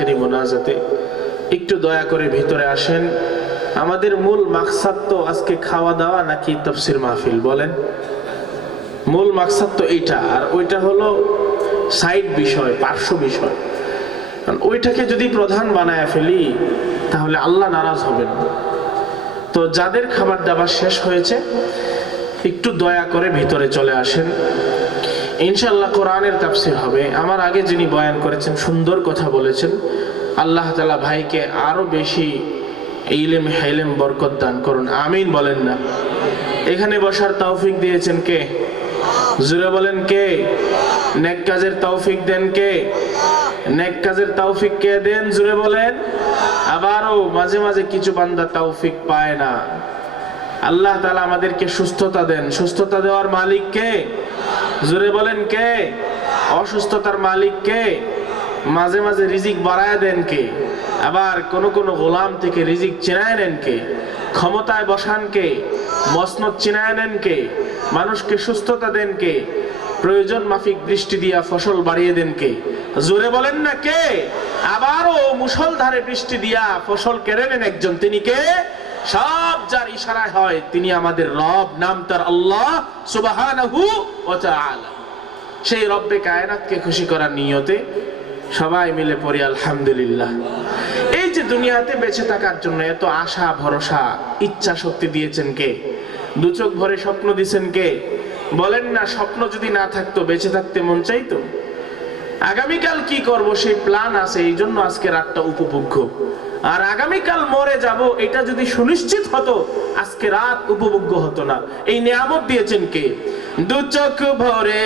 আখেরি মোনাজাতে একটু দয়া করে ভিতরে আসেন। আমাদের মূল মাকসাদ তো আজকে খাওয়া দাওয়া নাকি তাফসীর মাহফিল? বলেন। মূল মাকসাদ তো এইটা, আর ওইটা হলো সাইড বিষয়, পার্শ্ব বিষয়। কারণ ওইটাকে যদি প্রধান বানায় ফেলি তাহলে আল্লাহ নারাজ হবেন। তো যাদের খাবার দাবার শেষ হয়েছে একটু দয়া করে ভিতরে চলে আসেন। ইনশাআল্লাহ কোরআনের তাফসীর হবে। আমার আগে যিনি বয়ান করেছেন সুন্দর কথা বলেছেন। আল্লাহ তাআলা ভাইকে আরো বেশি ইলম হেলেম বরকত দান করুন, আমিন বলেন না। এখানে বসার তৌফিক দিয়েছেন কে? জোরে বলেন কে? নেক কাজের তৌফিক দেন কে? নেক কাজের তৌফিক কে দেন? জোরে বলেন। আবারও মাঝে মাঝে কিছু বান্দা তৌফিক পায় না। আল্লাহ তাআলা আমাদেরকে সুস্থতা দেন। সুস্থতা দেওয়ার মালিক কে? জোরে বলেন কে? অসুস্থতার মালিক কে? মাঝে মাঝে রিজিক বাড়ায় দেন কে? আবার কোন কোন গোলাম থেকে রিজিক চিনায় নেন কে? ক্ষমতায় বসান কে? মসনদ চিনায় নেন কে? মানুষকে সুস্থতা দেন কে? প্রয়োজন মাফিক বৃষ্টি দিয়া ফসল বাড়িয়ে দেন কে? জোরে বলেন না কে? আবারও মুষলধারে বৃষ্টি দিয়া ফসল কেড়ে নেন একজন, তিনি কে? সব যার ইশারায় হয় তিনি আমাদের রব, নাম তার আল্লাহ সুবহানাহু ওয়া তাআলা। সেই রব্বে কায়নাতকে খুশি করার নিয়তে সবাই মিলে পড়ি আলহামদুলিল্লাহ। এই যে দুনিয়াতে বেঁচে থাকার জন্য এত আশা ভরসা ইচ্ছা শক্তি দিয়েছেন কে? দু চোখ ভরে স্বপ্ন দিয়েছেন কে? বলেন না, স্বপ্ন যদি না থাকতো বেঁচে থাকতে মন চাইতো? আগামীকাল কি করব সেই প্ল্যান আছে, এই জন্য আজকে রাতটা উপভোগ্য। আর আগামীকাল মরে যাব এটা যদি সুনিশ্চিত হতো আজকে রাত উপভোগ্য হতো না। এই নিয়ামত দিয়েছেন কে? দু চোখ ভরে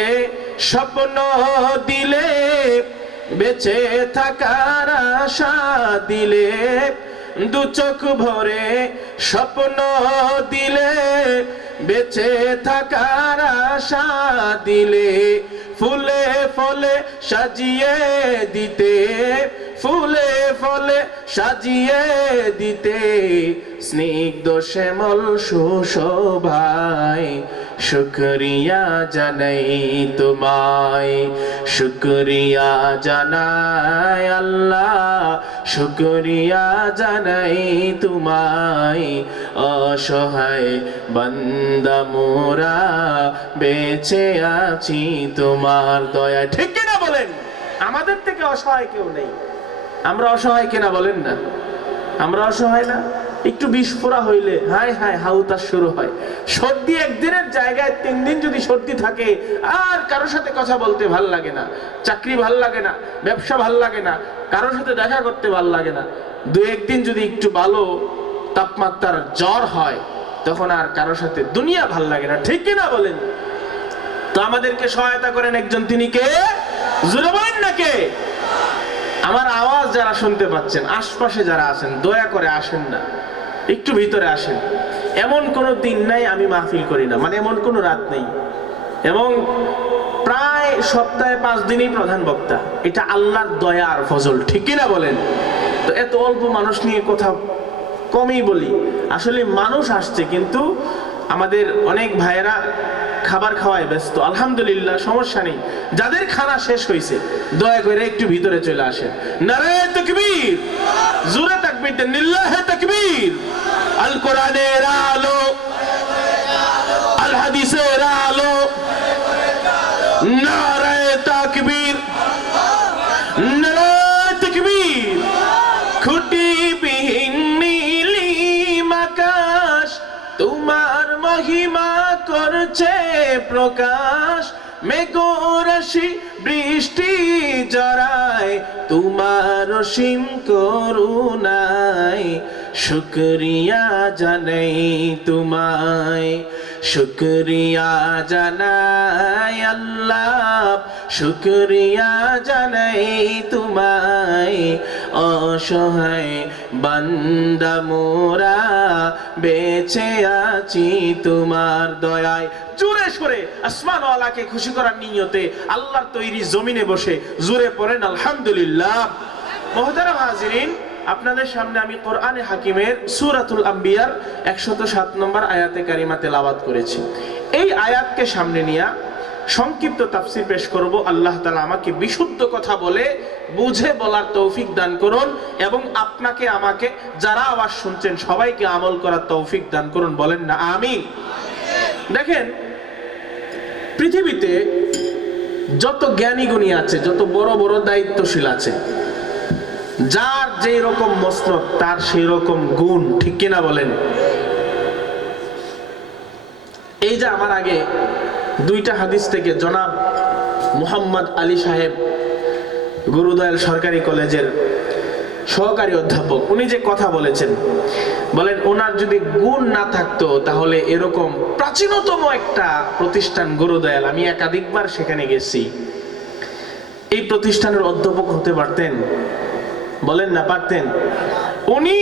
স্বপ্ন দিলে, বেঁচে থাকার আশা দিলে, দু চোখ ভরে স্বপ্ন দিলে, বেঁচে থাকার আশা দিলে, ফুলে ফলে সাজিয়ে দিতে, ফুলে ফলে সাজিয়ে দিতে, স্নিগ্ধ শ্যামল সুশোভায় শুকরিয়া জানাই তোমায়, শুকরিয়া জানাই আল্লাহ, শুকরিয়া জানাই তোমায়। অসহায় বান্দা মোরা বেঁচে আছি তোমার দয়া। ঠিক কিনা বলেন? আমাদের থেকে অসহায় কেউ নেই। আমরা অসহায় কিনা বলেন না? আমরা অসহায় না? একটু বিস্ফোরা হইলে হায় হায় হাউতাস শুরু হয়। সর্দি একদিনের জায়গায় 3 দিন যদি সর্দি থাকে আর কারোর সাথে কথা বলতে ভাল লাগে না, চাকরি ভাল লাগে না, ব্যবসা ভাল লাগে না, কারোর সাথে দেখা করতে ভাল লাগে না। 2-1 দিন যদি একটু ভালো তাপমাত্রার জ্বর হয় তখন আর কারোর সাথে দুনিয়া ভাল লাগে না। ঠিক কিনা বলেন? তো আমাদেরকে সহায়তা করেন একজন, তিনি কে? জোরে বলেন না কে? আমার আওয়াজ যারা শুনতে পাচ্ছেন, আশপাশে যারা আছেন, দয়া করে আসেন না, একটু ভিতরে আসেন। এমন কোনো দিন নাই আমি মাহফিল করি না, মানে এমন কোনো রাত নেই। এবং প্রায় সপ্তাহে 5 দিনই প্রধান বক্তা। এটা আল্লাহর দয়া আর ফজল। ঠিক কিনা বলেন? তো এত অল্প মানুষ নিয়ে কথা কমই বলি। আসলে মানুষ আসছে, কিন্তু আমাদের অনেক ভাইয়েরা খাবার খাওয়ায় ব্যস্ত। আলহামদুলিল্লাহ, সমস্যা নেই। যাদের খানা শেষ হয়েছে দয়া করে একটু ভিতরে চলে আসেন। নারায়ে তাকবীর, জোরে তাকবীর দেন। লিল্লাহে তাকবীর। আল কোরআনের আলো, আল হাদিসের আলো, নারায়ে তাকবীর, নারায়ে তাকবীর। খুঁটি বিহীন নীলিম আকাশ তোমার মহিমা করছে প্রকাশ, মেঘরাশি বৃষ্টি জড়ায় তোমার অসীম করুণায়, শুকরিয়া জানাই তোমায়, শুকরিয়া জানাই আল্লাহ, শুকরিয়া জানাই তোমায়। অসহায় বান্দা মোরা বেঁচে আছি তোমার দয়ায়। জোরে সরে আসমানওয়ালাকে খুশি করার নিয়তে আল্লাহর তৈরি জমিনে বসে জোরে পড়েন আলহামদুলিল্লাহ। মুহতারাম হাজিরিন, আপনাদের সামনে আমি কোরআনে হাকিমের সূরাতুল আম্বিয়ার 107 নম্বর আয়াতে কারিমা তেলাওয়াত করেছি। এই আয়াতকে সামনে নিয়ে সংক্ষিপ্ত তাফসীর পেশ করব। আল্লাহ তাআলা আমাকে বিশুদ্ধ কথা বলে বুঝে বলার তৌফিক দান করুন, এবং আপনাকে আমাকে যারা আওয়াজ শুনছেন সবাইকে আমল করার তৌফিক দান করুন। বলেন না আমিন। দেখেন, পৃথিবীতে যত জ্ঞানী গুণী আছে, যত বড় বড় দায়িত্বশীল আছে, যার যেই রকম মসনদ তার সেই রকম গুণ, ঠিক কিনা বলেন? এই যে আমার আগে দুইটা হাদিস থেকে জনাব মুহাম্মদ আলী সাহেব গুরুদয়াল সরকারি কলেজের সহকারী অধ্যাপক, উনি যে কথা বলেছেন, বলেন ওনার যদি গুণ না থাকতো তাহলে এরকম প্রাচীনতম একটা প্রতিষ্ঠান গুরুদয়াল, আমি একাধিকবার সেখানে গেছি, এই প্রতিষ্ঠানের অধ্যাপক হতে পারতেন? বলেন না পারতেন? উনি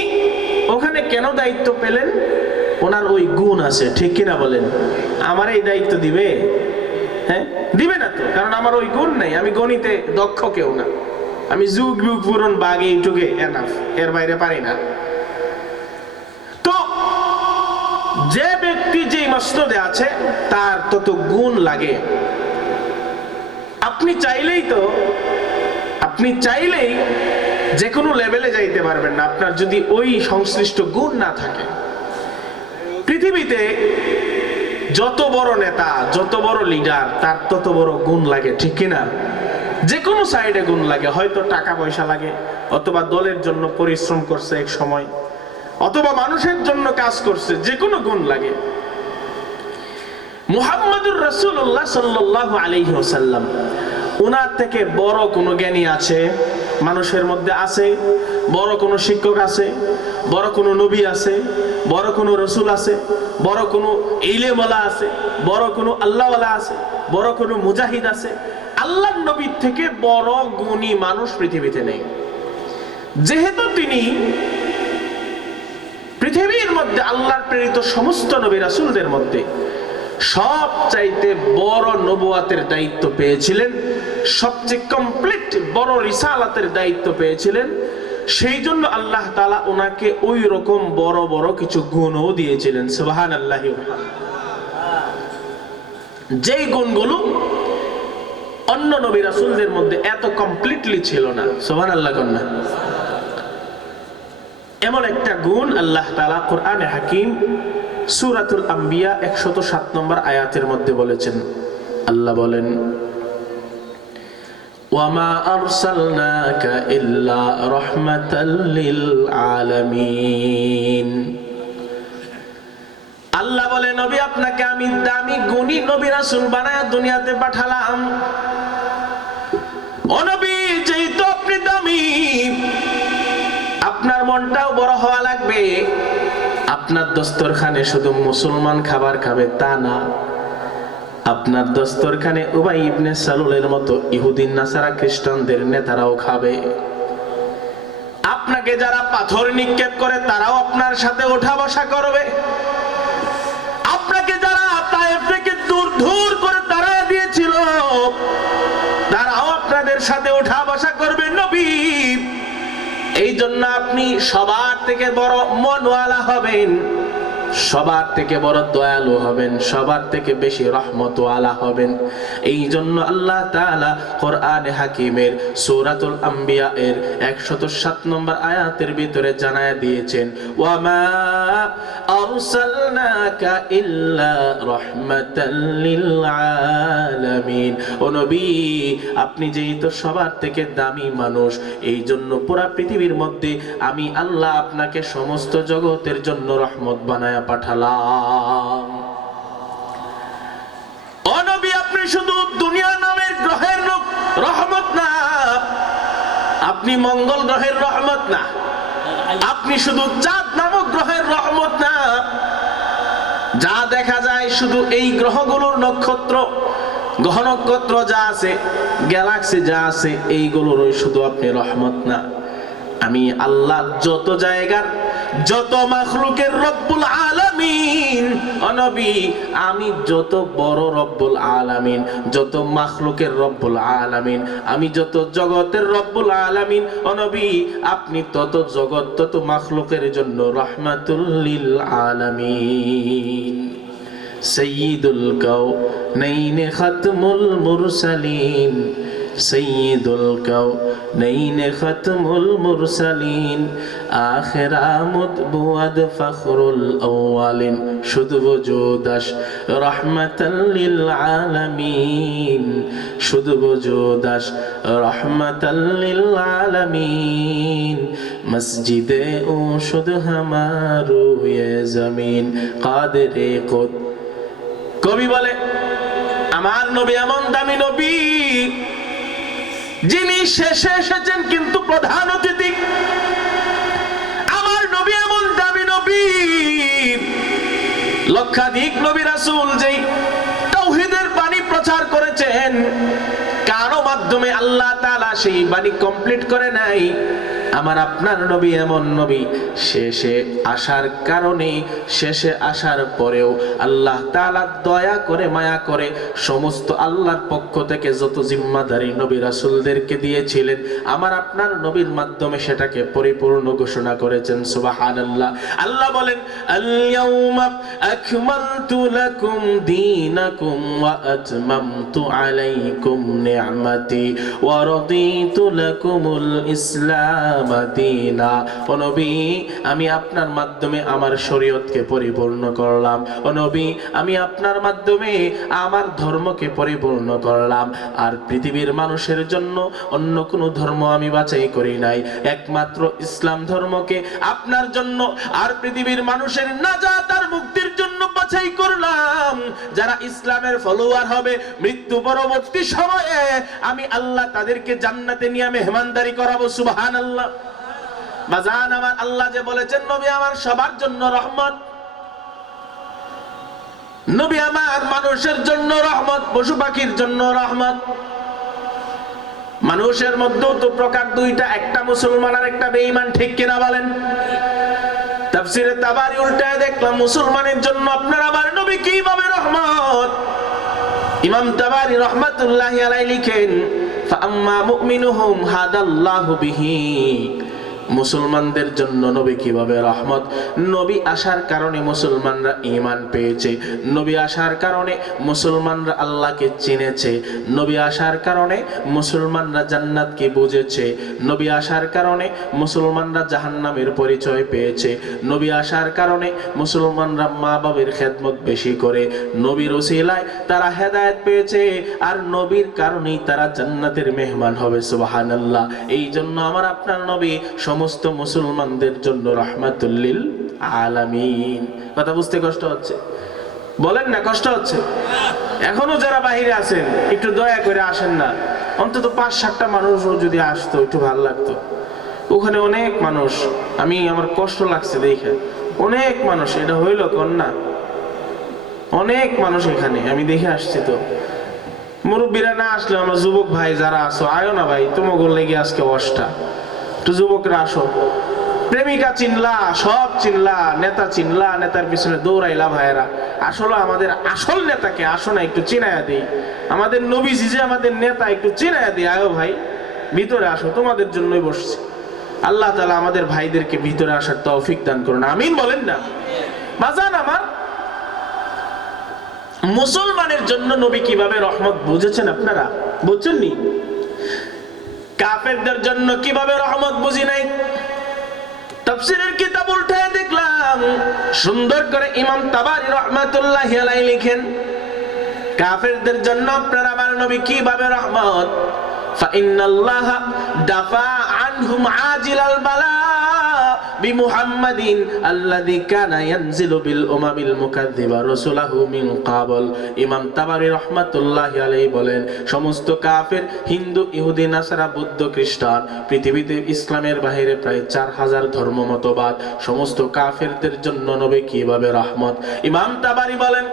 ওখানে কেন দায়িত্ব পেলেন? ওনার ওই গুণ আছে, ঠিক কিনা বলেন? আমার এই দায়িত্ব দিবে? হ্যাঁ, দিবে না তো, কারণ আমার ওই গুণ নাই, আমি গণিতে দক্ষ কেউ না, আমি যুগ যুগ পূরণ বাঘ এইটুকে এনাফ, এর বাইরে পারি না। তো যে ব্যক্তি যে মসনদে আছে তার তত গুণ লাগে। আপনি চাইলেই যে কোনো লেভেলে যাইতে পারবেন না আপনার যদি ওই সংশ্লিষ্ট গুণ না থাকে। পৃথিবীতে যত বড় নেতা, যত বড় লিডার, তার তত বড় গুণ লাগে, ঠিক কিনা? যে কোনো সাইডে গুণ লাগে, হয়তো টাকা পয়সা লাগে, অথবা দলের জন্য পরিশ্রম করছে এক সময়, অথবা মানুষের জন্য কাজ করছে, যে কোনো গুণ লাগে। মুহাম্মদুর রাসূলুল্লাহ সাল্লাল্লাহু আলাইহি ওয়াসাল্লাম, ওনার থেকে বড় কোনো জ্ঞানী আছে মানুষের মধ্যে? আছে? বড় কোনো শিক্ষক আছে? বড় কোনো নবী আছে? বড় কোনো রসুল আছে? বড় কোনো ইলেমওয়ালা আছে? বড় কোনো আল্লাহওয়ালা আছে? বড় কোনো মুজাহিদ আছে? আল্লাহর নবীর থেকে বড় গুণী মানুষ পৃথিবীতে নেই। যেহেতু তিনি পৃথিবীর মধ্যে আল্লাহর প্রেরিত সমস্ত নবী রাসূলদের মধ্যে সব চাইতে বড় নবুয়াতের দায়িত্ব পেয়েছিলেন, সবচেয়ে কমপ্লিট বড় রিসালাতের দায়িত্ব পেয়েছিলেন, সেই জন্য আল্লাহ তাআলা ওনাকে ওই রকম বড় বড় কিছু গুণও দিয়েছিলেন। সুবহানাল্লাহ। যেই গুণগুলো অন্য নবী রাসূলদের মধ্যে এত কমপ্লিটলি ছিল না। সুবহানাল্লাহ কন্যা। এমন একটা গুণ আল্লাহ তাআলা কোরআনে হাকিম সূরাতুল আম্বিয়া 107 নম্বর আয়াতের মধ্যে বলেছেন। আল্লাহ বলেন, ওয়ামা আরসালনাকা ইল্লা রাহমাতাল লিল আলামিন। আল্লাহ বলে, নবী আপনাকে আমি দামি গুণী নবী রাসূল বানায়া দুনিয়াতে পাঠালাম। ও নবী, যেহেতু আপনি দামি, আপনার মনটাও বড় হওয়া লাগবে। আপনার দস্তরখানে শুধু মুসলমান খাবার খাবে তা না, আপনার দস্তরখানে উবাই ইবনে সালুলের মতো ইহুদিন নাসারা খ্রিস্টানদের নেতারাও খাবে। আপনাকে যারা পাথর নিক্ষেপ করে তারাও আপনার সাথে ওঠা বসা করবে। আপনাকে যারা তায়েফ থেকে দূর দূর করে তাড়িয়ে দিয়েছিল তারাও আপনাদের সাথে ওঠা বসা করবে। নবী, এই জন্য আপনি সবার থেকে বড় মনওয়ালা হবেন, সবার থেকে বড় দয়ালু হবেন, সবার থেকে বেশি রহমতওয়ালা হবেন। এই জন্য আল্লাহ তাআলা কোরআনে হাকিমের সূরাতুল আম্বিয়া এর 107 নম্বর আয়াতের ভিতরে জানায়া দিয়েছেন, ওয়ামা আরসালনাকা ইল্লা রাহমাতাল লিল আলামিন। ও নবী, আপনি যেহেতু সবার থেকে দামি মানুষ, এই জন্য পুরা পৃথিবীর মধ্যে আমি আল্লাহ আপনাকে সমস্ত জগতের জন্য রহমত বানায়া পাঠালাম। ও নবী, আপনি শুধু দুনিয়া নামের গ্রহের রহমত না, আপনি মঙ্গল গ্রহের রহমত না, আপনি শুধু চাঁদ নামক গ্রহের রহমত না, যা দেখা যায় শুধু এই গ্রহগুলোর নক্ষত্র, গ্রহ নক্ষত্র যা আছে, গ্যালাক্সি যা আছে, এইগুলোরই শুধু আপনি রহমত না, আমি আল্লাহ যত জায়গার যত মাখলুকের রব্বুল আলামিন। ও নবী, আমি যত বড় রব্বুল আলামিন, যত মাখলুকের রব্বুল আলামিন, আমি যত জগতের রব্বুল আলামিন। ও নবী, আপনি তত জগৎ তত মাখলুকের জন্য রাহমাতুল লিল আলামিন। সাইয়্যিদুল কাউনাইন খাতমুল মুরসালিন সৈয়দুল কাউনাইন খাতমুল মুরসালিন আখির আমদ বুয়াদ ফখরুল আউয়ালিন শুধু বজুদাস রহমাতাল লিল আলামিন শুধু বজুদাস রহমাতাল লিল আলামিন মসজিদে ও শুধু হামারু ইয়ে জমিন কাদরে কুদ। কবি বলে আমার নবী এমন দামি নবী যিনি শেষে এসেছেন কিন্তু প্রধান অতিথি। আমার নবী এমন দামি নবী, লক্ষাধিক নবী রাসূল যেই তাওহীদের বাণী প্রচার করেছেন, কারো মাধ্যমে আল্লাহ তাআলা সেই বাণী কমপ্লিট করে নাই। আমার আপনার নবী এমন নবী, শেষে আসার কারণে, শেষে আসার পরেও আল্লাহ তাআলা দয়া করে মায়া করে সমস্ত আল্লাহর পক্ষ থেকে যত জিম্মাদারি নবী রাসূলদেরকে দিয়েছিলেন, আমার আপনার নবীর মাধ্যমে সেটাকে পরিপূর্ণ ঘোষণা করেছেন। সুবহানাল্লাহ। আল্লাহ বলেন আল-ইয়াউমা আকমালতু লাকুম দীনাকুম ওয়া আতমামতু আলাইকুম নি'মাতি ওয়া রাদিতু লাকুমুল ইসলাম মাদিনা। ও নবী, আমি আপনার মাধ্যমে আমার শরীয়তকে পরিপূর্ণ করলাম। ও নবী, আমি আপনার মাধ্যমে আমার ধর্মকে পরিপূর্ণ করলাম। আর পৃথিবীর মানুষের জন্য অন্য কোনো ধর্ম আমি বাছাই করি নাই, একমাত্র ইসলাম ধর্মকে আপনার জন্য আর পৃথিবীর মানুষের নাজাত আর মুক্তির জন্য বাছাই করলাম। যারা ইসলামের ফলোয়ার হবে, মৃত্যু পরবর্তী সময়ে আমি আল্লাহ তাদেরকে জান্নাতে নিয়ে মেহমানদারি করাবো। সুবহানাল্লাহ। বাজান আমার, আল্লাহ যে বলেছেন নবী আমার সবার জন্য রহমত, নবী আমার মানুষের জন্য রহমত, পশু পাখির জন্য রহমত। মানুষের মধ্যেও তো প্রকার দুইটা, একটা মুসলমান আর একটা বেঈমান, ঠিক কিনা বলেন? তাফসীরে তাবারি উল্টায় দেখলাম মুসলমানের জন্য আপনার আমার নবী কিভাবে রহমত। ইমাম তাবারি রাহমাতুল্লাহি আলাইহি লিখেন ফাআম্মা মুমিনুহুম হাদাল্লাহু বিহি, মুসলমানদের জন্য নবী কিভাবে রহমত। নবী আসার কারণে মুসলমানরা ঈমান পেয়েছে, নবী আসার কারণে মুসলমানরা আল্লাহকে চিনেছে, নবী আসার কারণে মুসলমানরা জান্নাতকে বুঝেছে, নবী আসার কারণে মুসলমানরা জাহান্নামের পরিচয় পেয়েছে, নবী আসার কারণে মুসলমানরা মা বাবার খেদমত বেশি করে, নবীর ওসিলায় তারা হেদায়েত পেয়েছে, আর নবীর কারণেই তারা জান্নাতের মেহমান হবে। সুবহানাল্লাহ। এই জন্য আমার আপনার নবী সমস্ত মুসলমানদের জন্য রাহমাতুল লিল আলামিন। কথা বুঝতে কষ্ট হচ্ছে? বলেন না, কষ্ট হচ্ছে? এখনো যারা বাহিরে আছেন একটু দয়া করে আসেন না, অন্তত 5-7টা মানুষও যদি আসতো একটু ভালো লাগতো। ওখানে অনেক মানুষ, আমি আমার কষ্ট লাগছে দেখে, অনেক মানুষ। এটা হইল কোন না, অনেক মানুষ এখানে আমি দেখে আসছি। তো মুরব্বীরা না আসলে আমরা যুবক ভাই যারা আসো, আয়ো না ভাই, তোমাকে লেগে আজকে অষ্টা। একটু যুবকরা আসো, প্রেমিকা চিনলা, সব চিনলা, নেতা চিনলা, নেতার পিছনে দৌড়াইলা ভাইয়েরা। আসলে আমাদের আসল নেতাকে আসো না, একটু চিনায়া দিই। আমাদের নবীজি যে আমাদের নেতা, একটু চিনায়া দিই। আয়ো ভাই, ভিতরে আসো, তোমাদের জন্যই বসছি। আল্লাহ তাআলা আমাদের ভাইদেরকে ভিতরে আসার তৌফিক দান করুন, আমিন বলেন না? বাজান আমার, মুসলমানের জন্য নবী কিভাবে রহমত বুঝেছেন আপনারা? বুঝছেননি? কাফেরদের জন্য কিভাবে রহমত বুঝি নাই? তাফসীরের কিতাব উল্টায় দেখলাম সুন্দর করে ইমাম তাবারি রাহমাতুল্লাহি আলাইহি লিখেন কাফেরদের জন্য আপনার আমার নবী কিভাবে রহমত। ফাইন্নাল্লাহা দাফা আনহুম আজিলাল বালা বিমুহাম্মাদিন আল্লাযী কানা ইয়ানজিলু বিল উমামিল মুকাযযিবা রাসূলাহু মিন ক্বাবল। ইমাম তাবারি রাহমাতুল্লাহি আলাইহি বলেন, সমস্ত কাফের, হিন্দু, ইহুদি, নাসারা, বৌদ্ধ, খ্রিস্টান, পৃথিবীতে ইসলামের বাইরে প্রায় 4000 ধর্ম মতবাদ, সমস্ত কাফেরদের জন্য নবী কিভাবে রহমত। ইমাম তাবারি বলেন,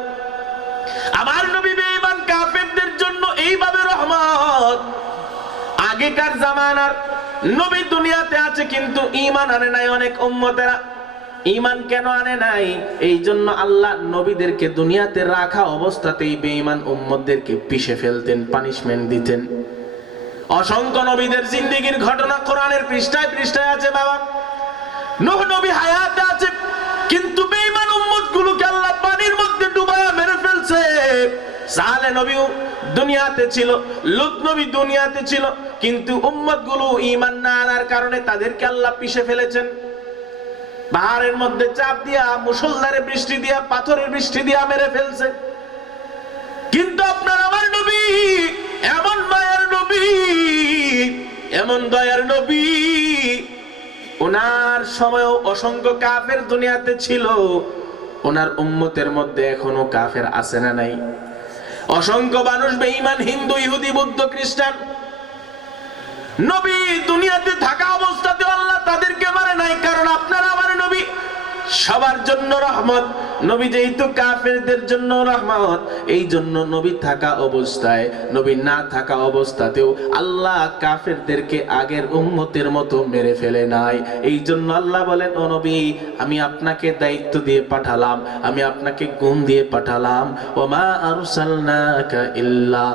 আমার নবী বেঈমান কাফেরদের জন্য এইভাবে রহমত। আগেকার জামানার নবী দুনিয়াতে আছে কিন্তু ঈমান আনে নাই অনেক উম্মতেরা। ঈমান কেন আনে নাই? এই জন্য আল্লাহ নবীদেরকে দুনিয়াতে রাখা অবস্থাতেই বেঈমান উম্মতদেরকে পিষে ফেলতেন, পানিশমেন্ট দিতেন। অসংখ্য নবীদের জিন্দেগীর ঘটনা কোরআনের পৃষ্ঠায় পৃষ্ঠায় আছে বাবা। নূহ নবী হায়াতে আছে কিন্তু বেঈমান উম্মতগুলোকে আল্লাহ পানির মধ্যে ডুবায়া মেরে ফেলছে। সালেহ সালে নবীও দুনিয়াতে ছিল, লূত নবী দুনিয়াতে ছিল, কিন্তু উম্মতগুলো ঈমান না আনার কারণে তাদেরকে আল্লাহ পিষে ফেলেছেন। পাহাড়ের মধ্যে চাপ দিয়া, মুষলধারে বৃষ্টি দিয়া, পাথরের বৃষ্টি দিয়া মেরে ফেলছে। কিন্তু আপনার আমার নবী এমন মায়ার নবী, এমন দয়ার নবী, ওনার সময়ও অসংখ্য কাফের দুনিয়াতে ছিল। ওনার উম্মতের মধ্যে এখনো কাফের আছে না নাই? অসংখ্য মানুষ বেঈমান, হিন্দু, ইহুদি, বৌদ্ধ, খ্রিস্টান। নবী দুনিয়াতে থাকা অবস্থাতে আল্লাহ তাদেরকে মারে নাই, কারণ আপনার আমার নবী সবার জন্য রহমত। নবী যেহেতু কাফেরদের জন্য রহমত, এই জন্য নবী থাকা অবস্থায়, নবী না থাকা অবস্থাতেও আল্লাহ কাফেরদেরকে আগের উম্মতের মতো মেরে ফেলে নাই। এই জন্য আল্লাহ বলেন, ও নবী, আমি আপনাকে দায়িত্ব দিয়ে পাঠালাম, আমি আপনাকে গুণ দিয়ে পাঠালাম। ওমা আরসালনাকা ইল্লা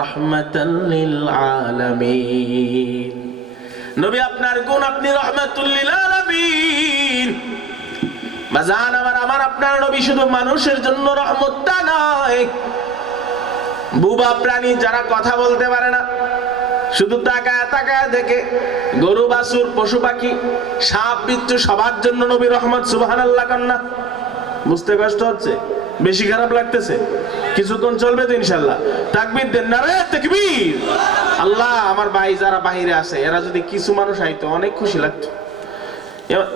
রাহমাতাল লিল আলামিন। নবী আপনার গুণ, আপনি রাহমাতুল লিল আলামিন। বাজান আমার আপনার নবী শুধু মানুষের জন্য রহমতটা নয়, বুবা প্রাণী যারা কথা বলতে পারে না, শুধু তাকায় তাকায় দেখে, গরু, বাছুর, পশু পাখি, সাপ, বিচ্ছু, সবার জন্য নবী রহমত। সুবহানাল্লাহ কান্না। বুঝতে কষ্ট হচ্ছে? বেশি খারাপ লাগতেছে? কিছুক্ষণ চলবে তো ইনশাআল্লাহ। তাকবীর দেন, নারে তাকবীর। আল্লাহ, আমার ভাই যারা বাহিরে আছে, এরা যদি কিছু মানুষ আইতো অনেক খুশি লাগতো।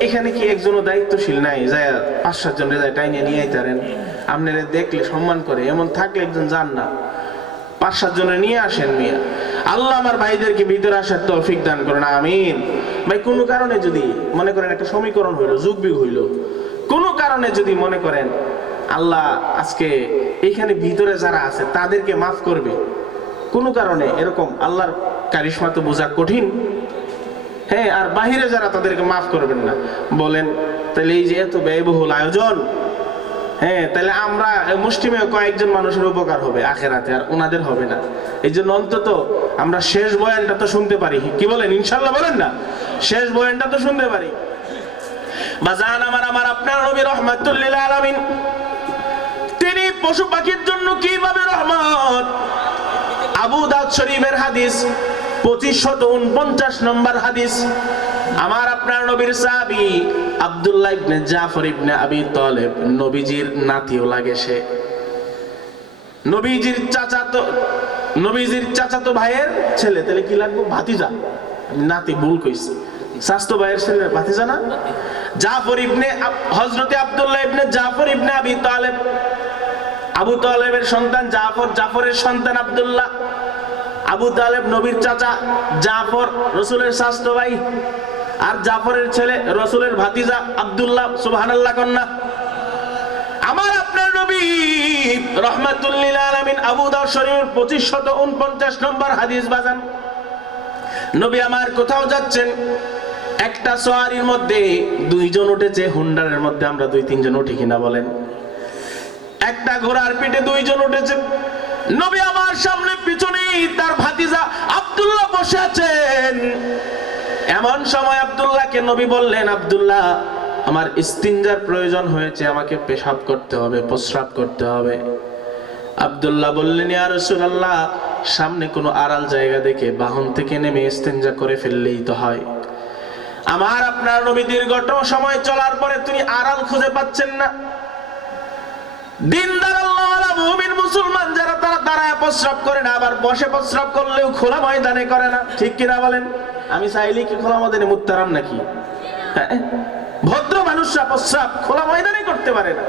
এখানে কি একজনও দায়িত্বশীল নাই, যায় 5-7 জন রেজায় টাইনে নিয়ে আইতারেন? আপনারা দেখলে সম্মান করে, এমন থাকলে একজন যান না, 5-7 জনের নিয়ে আসেন মিয়া। আল্লাহ আমার ভাইদেরকে ভিতরে আসার তৌফিক দান করুন, আমিন। ভাই কোনো কারণে যদি মনে করেন একটা সমীকরণ হইলো, যুগবিগ হইলো, কোনো কারণে যদি মনে করেন আল্লাহ আজকে এইখানে ভিতরে যারা আছে তাদেরকে মাফ করবে, কোনো কারণে এরকম আল্লাহর কারিশমা তো বোঝা কঠিন। হ্যাঁ, আর বাহিরে যারা তাদেরকে মাফ করবেন না, বলেন তাহলে এই যে এত ব্যয়বহুল আয়োজন, হ্যাঁ, তাহলে আমরা মুষ্টিমেয় কয়েকজন মানুষের উপকার হবে আখেরাতে, আর ওনাদের হবে না। এই জন্য অন্তত আমরা শেষ বয়ানটা তো শুনতে পারি। কি বলেন? ইনশাল্লাহ বলেন না? শেষ বয়ানটা তো শুনতে পারি। বাজান আমার আপনার নবী রহমাতুল লিল আলামিন, তিনি পশু পাখির জন্য কিভাবে রহমত। আবু দাউদ শরীফের হাদিস, 2549 নম্বর হাদিস। আমার আপনার নবীর সাহাবী আব্দুল্লাহ ইবনে জাফর ইবনে আবি তালেব, নবীজির নাতিও লাগে সে, নবীজির চাচাতো ভাইয়ের ছেলে। তাহলে কি লাগবে? ভাতিজা। নাতি ভুল কইছি, চাচাতো ভাইয়ের ছেলে ভাতিজা না? জাফর ইবনে হযরতে আব্দুল্লাহ ইবনে জাফর ইবনে আবি তালেব, আবু তালেবের সন্তান জাফর, জাফরের সন্তান আব্দুল্লাহ। আবু তালেব নবীর চাচা, জাফর রাসূলের চাচাতো ভাই, আর জাফরের ছেলে রাসূলের ভাতিজা আব্দুল্লাহ। সুবহানাল্লাহ কন্না। আমার আপনার নবী রাহমাতুল লিল আলামিন, আবু দাউদ শরীফের 2549 নম্বর হাদিস। বাজান নবী আমার কোথাও যাচ্ছেন, একটা সওয়ারির মধ্যে 2 জন উঠেছে, হুন্ডারের মধ্যে আমরা 2-3 জন উঠি কিনা বলেন? একটা ঘোড়ার পিঠে 2 জন উঠেছে। নবী আমার সামনে পিছনেই তার ভাতিজা আব্দুল্লাহ বসে আছেন। এমন সময় আব্দুল্লাহকে নবী বললেন, আব্দুল্লাহ, আমার ইস্তিনজার প্রয়োজন হয়েছে, আমাকে পেশাব করতে হবে, প্রস্রাব করতে হবে। আব্দুল্লাহ বললেন, ইয়া রাসূলুল্লাহ, সামনে কোনো আড়াল জায়গা দেখে বাহন থেকে নেমে ইস্তিনজা করে ফেললেই তো হয়। আমার আপনার নবী দীর্ঘ সময় চলার পরে তিনি আড়াল খুঁজে পাচ্ছেন না। দিনদার আল্লাহওয়ালা মুমিন মুসলমান যারা, তারা দাঁড়ায় প্রস্রাব করে না, আবার বসে প্রস্রাব করলেও খোলা ময়দানে করে না। ঠিক কিনা বলেন? আমি চাইলেই কি খোলা ময়দানে মুত্তারাম নাকি? ভদ্র মানুষরা প্রস্রাব খোলা ময়দানে করতে পারে না।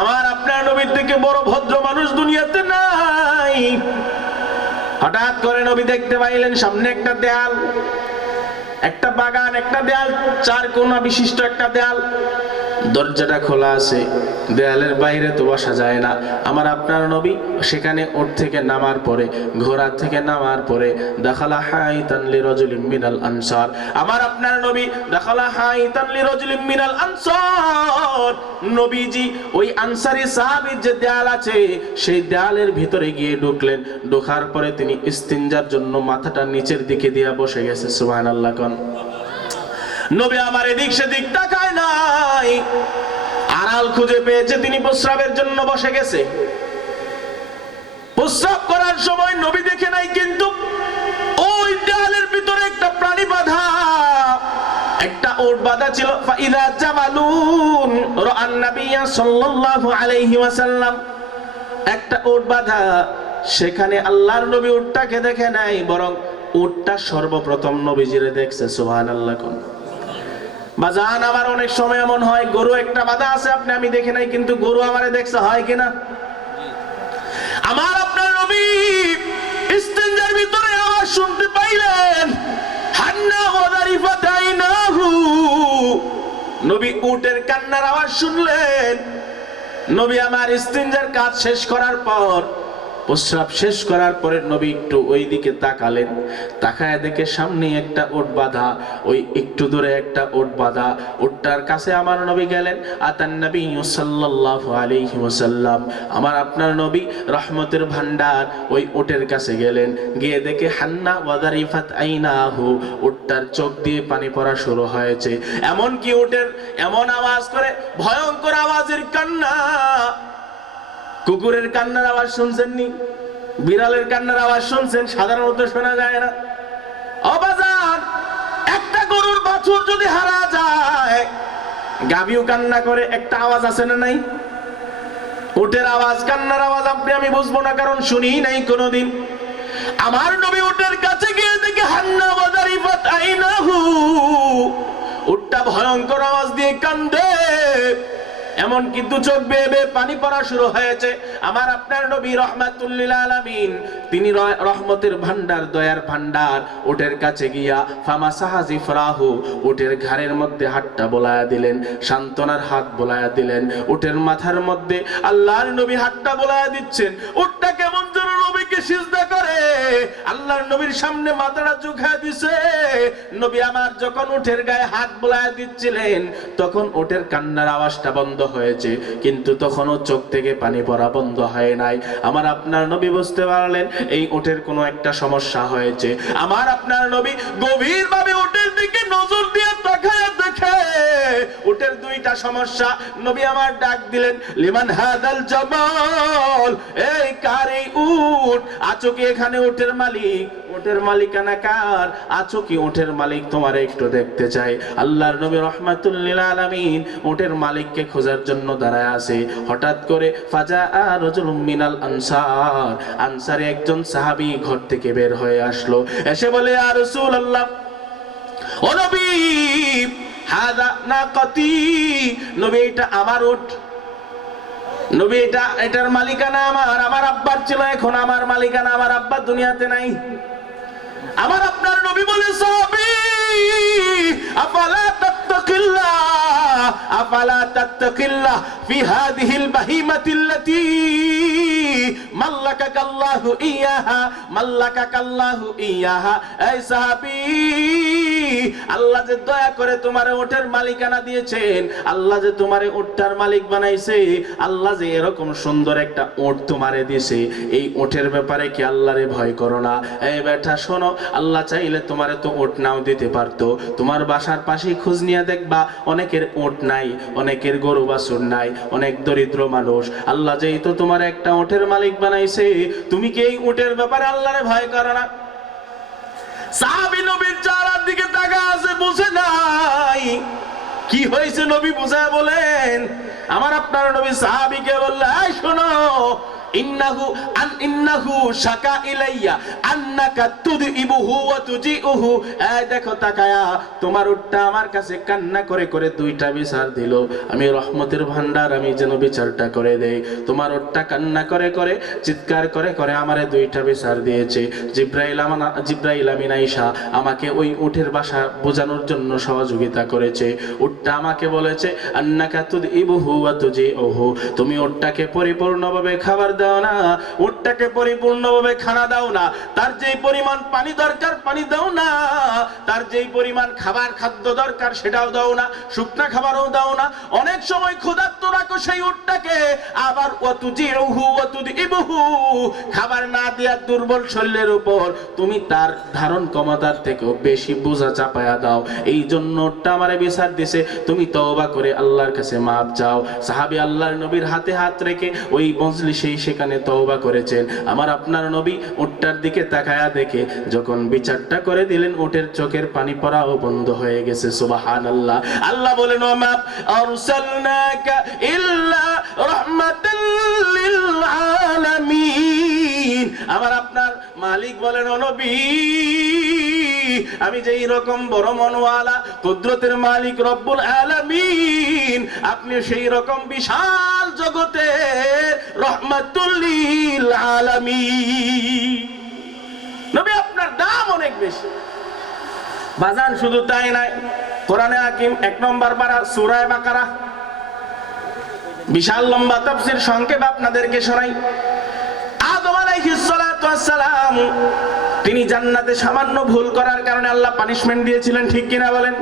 আমার আপনার নবীর থেকে বড় ভদ্র মানুষ দুনিয়াতে নাই। হঠাৎ করে নবী দেখতে পাইলেন সামনে একটা দেয়াল, একটা বাগান, একটা দেয়াল, 4 কোণা বিশিষ্ট একটা দেয়াল। দরজাটা খোলা আছে, দেয়ালের বাইরে তো বসা যায় না। আমার আপনার নবী সেখানে ওর থেকে নামার পরে, ঘোড়া থেকে নামার পরে, দাখালা হাইতান লিরাজুলিম মিনাল আনসার, আমার আপনার নবী দাখালা হাইতান লিরাজুলিম মিনাল আনসার, নবীজি ওই আনসারী সাহাবীর যে দেয়াল আছে সেই দেয়ালের ভিতরে গিয়ে ঢুকলেন। ঢোকার পরে তিনি ইস্তিনজার জন্য মাথাটা নিচের দিকে দিয়ে বসে গেছে। সুবহানাল্লাহ কোন নবী আমার এদিক সেদিক তাকায় নাই, আড়াল খুঁজে পেয়েছে, তিনি প্রস্রাবের জন্য বসে গেছে। প্রস্রাব করার সময় নবী দেখে নাই, কিন্তু ওই দেয়ালের ভিতরে একটা প্রাণী বাঁধা, একটা ওট বাঁধা ছিল। ফাইদা জামালুন রাআন নাবিয়্যা সাল্লাল্লাহু আলাইহি ওয়াসাল্লাম, একটা ওট বাঁধা, সেখানে আল্লাহর নবী উটটাকে দেখে নাই, বরং উটটা সর্বপ্রথম নবীজিরে দেখছে। সুবহানাল্লাহ। কোন বাজান, আমার অনেক সময় এমন হয় গরু একটা বাঁধা আছে, আপনি আমি দেখে নাই, কিন্তু গরু আমারে দেখছে, হয় কিনা? আমার আপনার নবী ইস্তিনজার ভিতরে আওয়াজ শুনতে পাইলেন, হান্না ওয়া যারিফাত আইনাহু, নবী উটের কান্নার আওয়াজ শুনলেন। নবী আমার ইস্তিনজার কাজ শেষ করার পর, প্রস্রাব শেষ করার পরে নবী একটু ওই দিকে তাকালেন, তাকায় দেখে সামনে একটা ওট বাঁধা, ওই একটু দূরে একটা ওট বাঁধা। ওটটার কাছে আমার নবী গেলেন। আতান নবী সাল্লাল্লাহু আলাইহি ওয়াসাল্লাম, আমার আপনার নবী রহমতের ভান্ডার ওই ওটের কাছে গেলেন, গিয়ে দেখে হান্না ওয়া যারিফাত আইনাহু, ওটটার চোখ দিয়ে পানি পড়া শুরু হয়েছে। এমন কি ওটের এমন আওয়াজ করে, ভয়ঙ্কর আওয়াজের কান্না। কুকুরের কান্নার আওয়াজ শুনছেননি? বিড়ালের কান্নার আওয়াজ শুনছেন? সাধারণত শোনা যায় না। অবাজার, একটা গরুর বাছুর যদি হারা যায়, গাভীও কান্না করে, একটা আওয়াজ আছে না নাই? উটের আওয়াজ, কান্নার আওয়াজ আপনি আমি বুঝবো না, কারণ শুনি নাই কোনোদিন। আমার নবী উটের কাছে গিয়ে দেখে হান্না ওয়া যারিফাত আইনাহু, উটটা ভয়ঙ্কর আওয়াজ দিয়ে কান্দে, এমনকি দু চোখ বেয়ে বেয়ে পানি পড়া শুরু হয়েছে। আমার আপনার নবী রাহমাতুল লিল আলামিন, তিনি রহমতের ভান্ডার, দয়ার ভান্ডার, উটের কাছে গিয়া ফামাসাহা জিফরাহু, উটের ঘাড়ের মধ্যে হাতটা বোলায়া দিলেন, সান্ত্বনার হাত বোলায়া দিলেন। উটের মাথার মধ্যে আল্লাহর নবী হাতটা বোলায়া দিচ্ছেন। উটটা কেমন যেন নবীকে সিজদা করে, আল্লাহর নবীর সামনে মাথাটা ঝুঁকায় দিছে। নবী আমার যখন উটের গায়ে হাত বোলায়া দিচ্ছিলেন, তখন উটের কান্নার আওয়াজটা বন্ধ হয়েছে, কিন্তু তখনও চোখ থেকে পানি পড়া বন্ধ হয় নাই। আমার আপনার নবী বুঝতে পারলেন এই উটের কোনো একটা সমস্যা হয়েছে। আমার আপনার নবী গভীরভাবে উটের দিকে নজর দিয়ে তাকায় দেখে উটের দুইটা সমস্যা। নবী আমার ডাক দিলেন, লিমান হাদাল জামাল, এই কার এই উট? আছো কি এখানে উটের মালিক? উটের মালিকানা কার? আছো কি উটের মালিক? তোমারে একটু দেখতে চাই। আল্লাহর নবী রাহমাতুল লিল আলামিন উটের মালিককে খোঁজার জন্য দাঁড়ায় আছে। হঠাৎ করে ফাজা রাজুলুম মিনাল আনসার, আনসারে একজন সাহাবী ঘর থেকে বের হয়ে আসলো, এসে বলে, ইয়া রাসূলুল্লাহ, ও নবী, হাদা নাকাতি, নবী এটা আমার উট, নবী এটার মালিকানা আমার আব্বার ছিল, এখন আমার মালিকানা, আমার আব্বা দুনিয়াতে নাই। আমার আপনার নবী বলে, সাহাবী, আফালা তাত্তাকিল্লাহ, আফালা তাত্তাকিল্লাহ ফি হাদিহিল বাহিমাতিল্লাতী মাল্লাকাকাল্লাহু ইয়াহা, মাল্লাকাকাল্লাহু ইয়াহা। এই সাহাবী, আল্লাহ যে দয়া করে তোমারে উটের মালিকানা দিয়েছেন, আল্লাহ যে তোমারে উটটার মালিক বানাইছে, আল্লাহ যে এরকম সুন্দর একটা উট তোমারে দিয়েছে, এই উটের ব্যাপারে কি আল্লাহরে ভয় করো না? এই বেটা শোনো, আল্লাহ চাইলে তোমারে তো উট নাও দিতে পারতো। তোমার বাসার পাশেই খোঁজ নিয়ে দেখবা, অনেকের উট নাই, অনেকের গরু বাছুর নাই, অনেক দরিদ্র মানুষ। আল্লাহ যেই তো তোমার একটা উটের মালিক বানাইছে, তুমি কি এই উটের ব্যাপারে আল্লাহরে ভয় করো না? সাহাবী নবীর চেহারার দিকে তাকায় আছে, বুঝে নাই কি হয়েছে। নবী বুঝায় বলেন, আমার আপনার নবী সাহাবীকে বললেন, এই শোনো, ইন্নাহু শাকা ইলাইয়া আন্নাকা তুদিবুহু ওয়া তুজিউহু। এই দেখো তাকায়া, তোমার উটটা আমার কাছে কান্না করে করে দুইটা বিচার দিল। আমি রহমতের ভান্ডার, আমি যেন বিচারটা করে দেই। তোমার উটটা কান্না করে করে, চিৎকার করে করে আমারে দুইটা বিচার দিয়েছে। জিব্রাইল আমিন আয়েশা আমাকে ওই উটের ভাষা বোঝানোর জন্য সহযোগিতা করেছে। উটটা আমাকে বলেছে, আন্নাকা তুদিবুহু ওয়া তুজিউহু, তুমি উটটাকে পরিপূর্ণভাবে খাবার দাও না, উটটাকে পরিপূর্ণভাবে খানা দাও না, তার যেই পরিমাণ পানি দরকার পানি দাও না, তার যেই পরিমাণ খাদ্য দরকার সেটাও দাও না, শুকনা খাবারও দাও না। অনেক সময় ক্ষুধার্ত রাখো সেই উটটাকে, আবার ওয়াতুজিউহু ওয়াতুদিবুহু, খাবার না দেওয়ার দুর্বল শরীরের উপর তুমি তার ধারণ ক্ষমতার থেকেও বেশি বোঝা চাপায়া দাও। এই জন্য উটটা আমারে বিচার দিছে, তুমি তওবা করে আল্লাহর কাছে মাপ চাও। সাহাবী আল্লাহর নবীর হাতে হাত রেখে ওই মজলিসে সেখানে তওবা করেছেন। আমার আপনার নবী উটটার দিকে তাকায়া দেখে যখন বিচারটা করে দিলেন, উটের চোখের পানি পড়াও বন্ধ হয়ে গেছে। সুবহানাল্লাহ। আল্লাহ বলেন, ওমা আরসালনাকা ইল্লা রাহমাতাল লিল আলামিন। আমার আপনার মালিক বলেন, ও নবী, আমি যেই রকম বড় মনওয়ালা কুদরতের মালিক রব্বুল আলামিন, আপনি সেই রকম বিশাল জগতের রহমাতুল লিল আলামিন। নবী আপনার দাম অনেক বেশি। বাজান শুধু তাই নাই, কোরআনে হাকিম 1 নম্বর পারা সূরা বাকারা, বিশাল লম্বা তাফসীর সংক্ষেপ আপনাদেরকে শোনাই। আদম আলাইহিস সালাতু ওয়াস সালাম, তিনি জান্নাতে সামান্য ভুল করার কারণে আল্লাহ পানিশমেন্ট দিয়েছিলেন, ঠিক কিনা বলেন?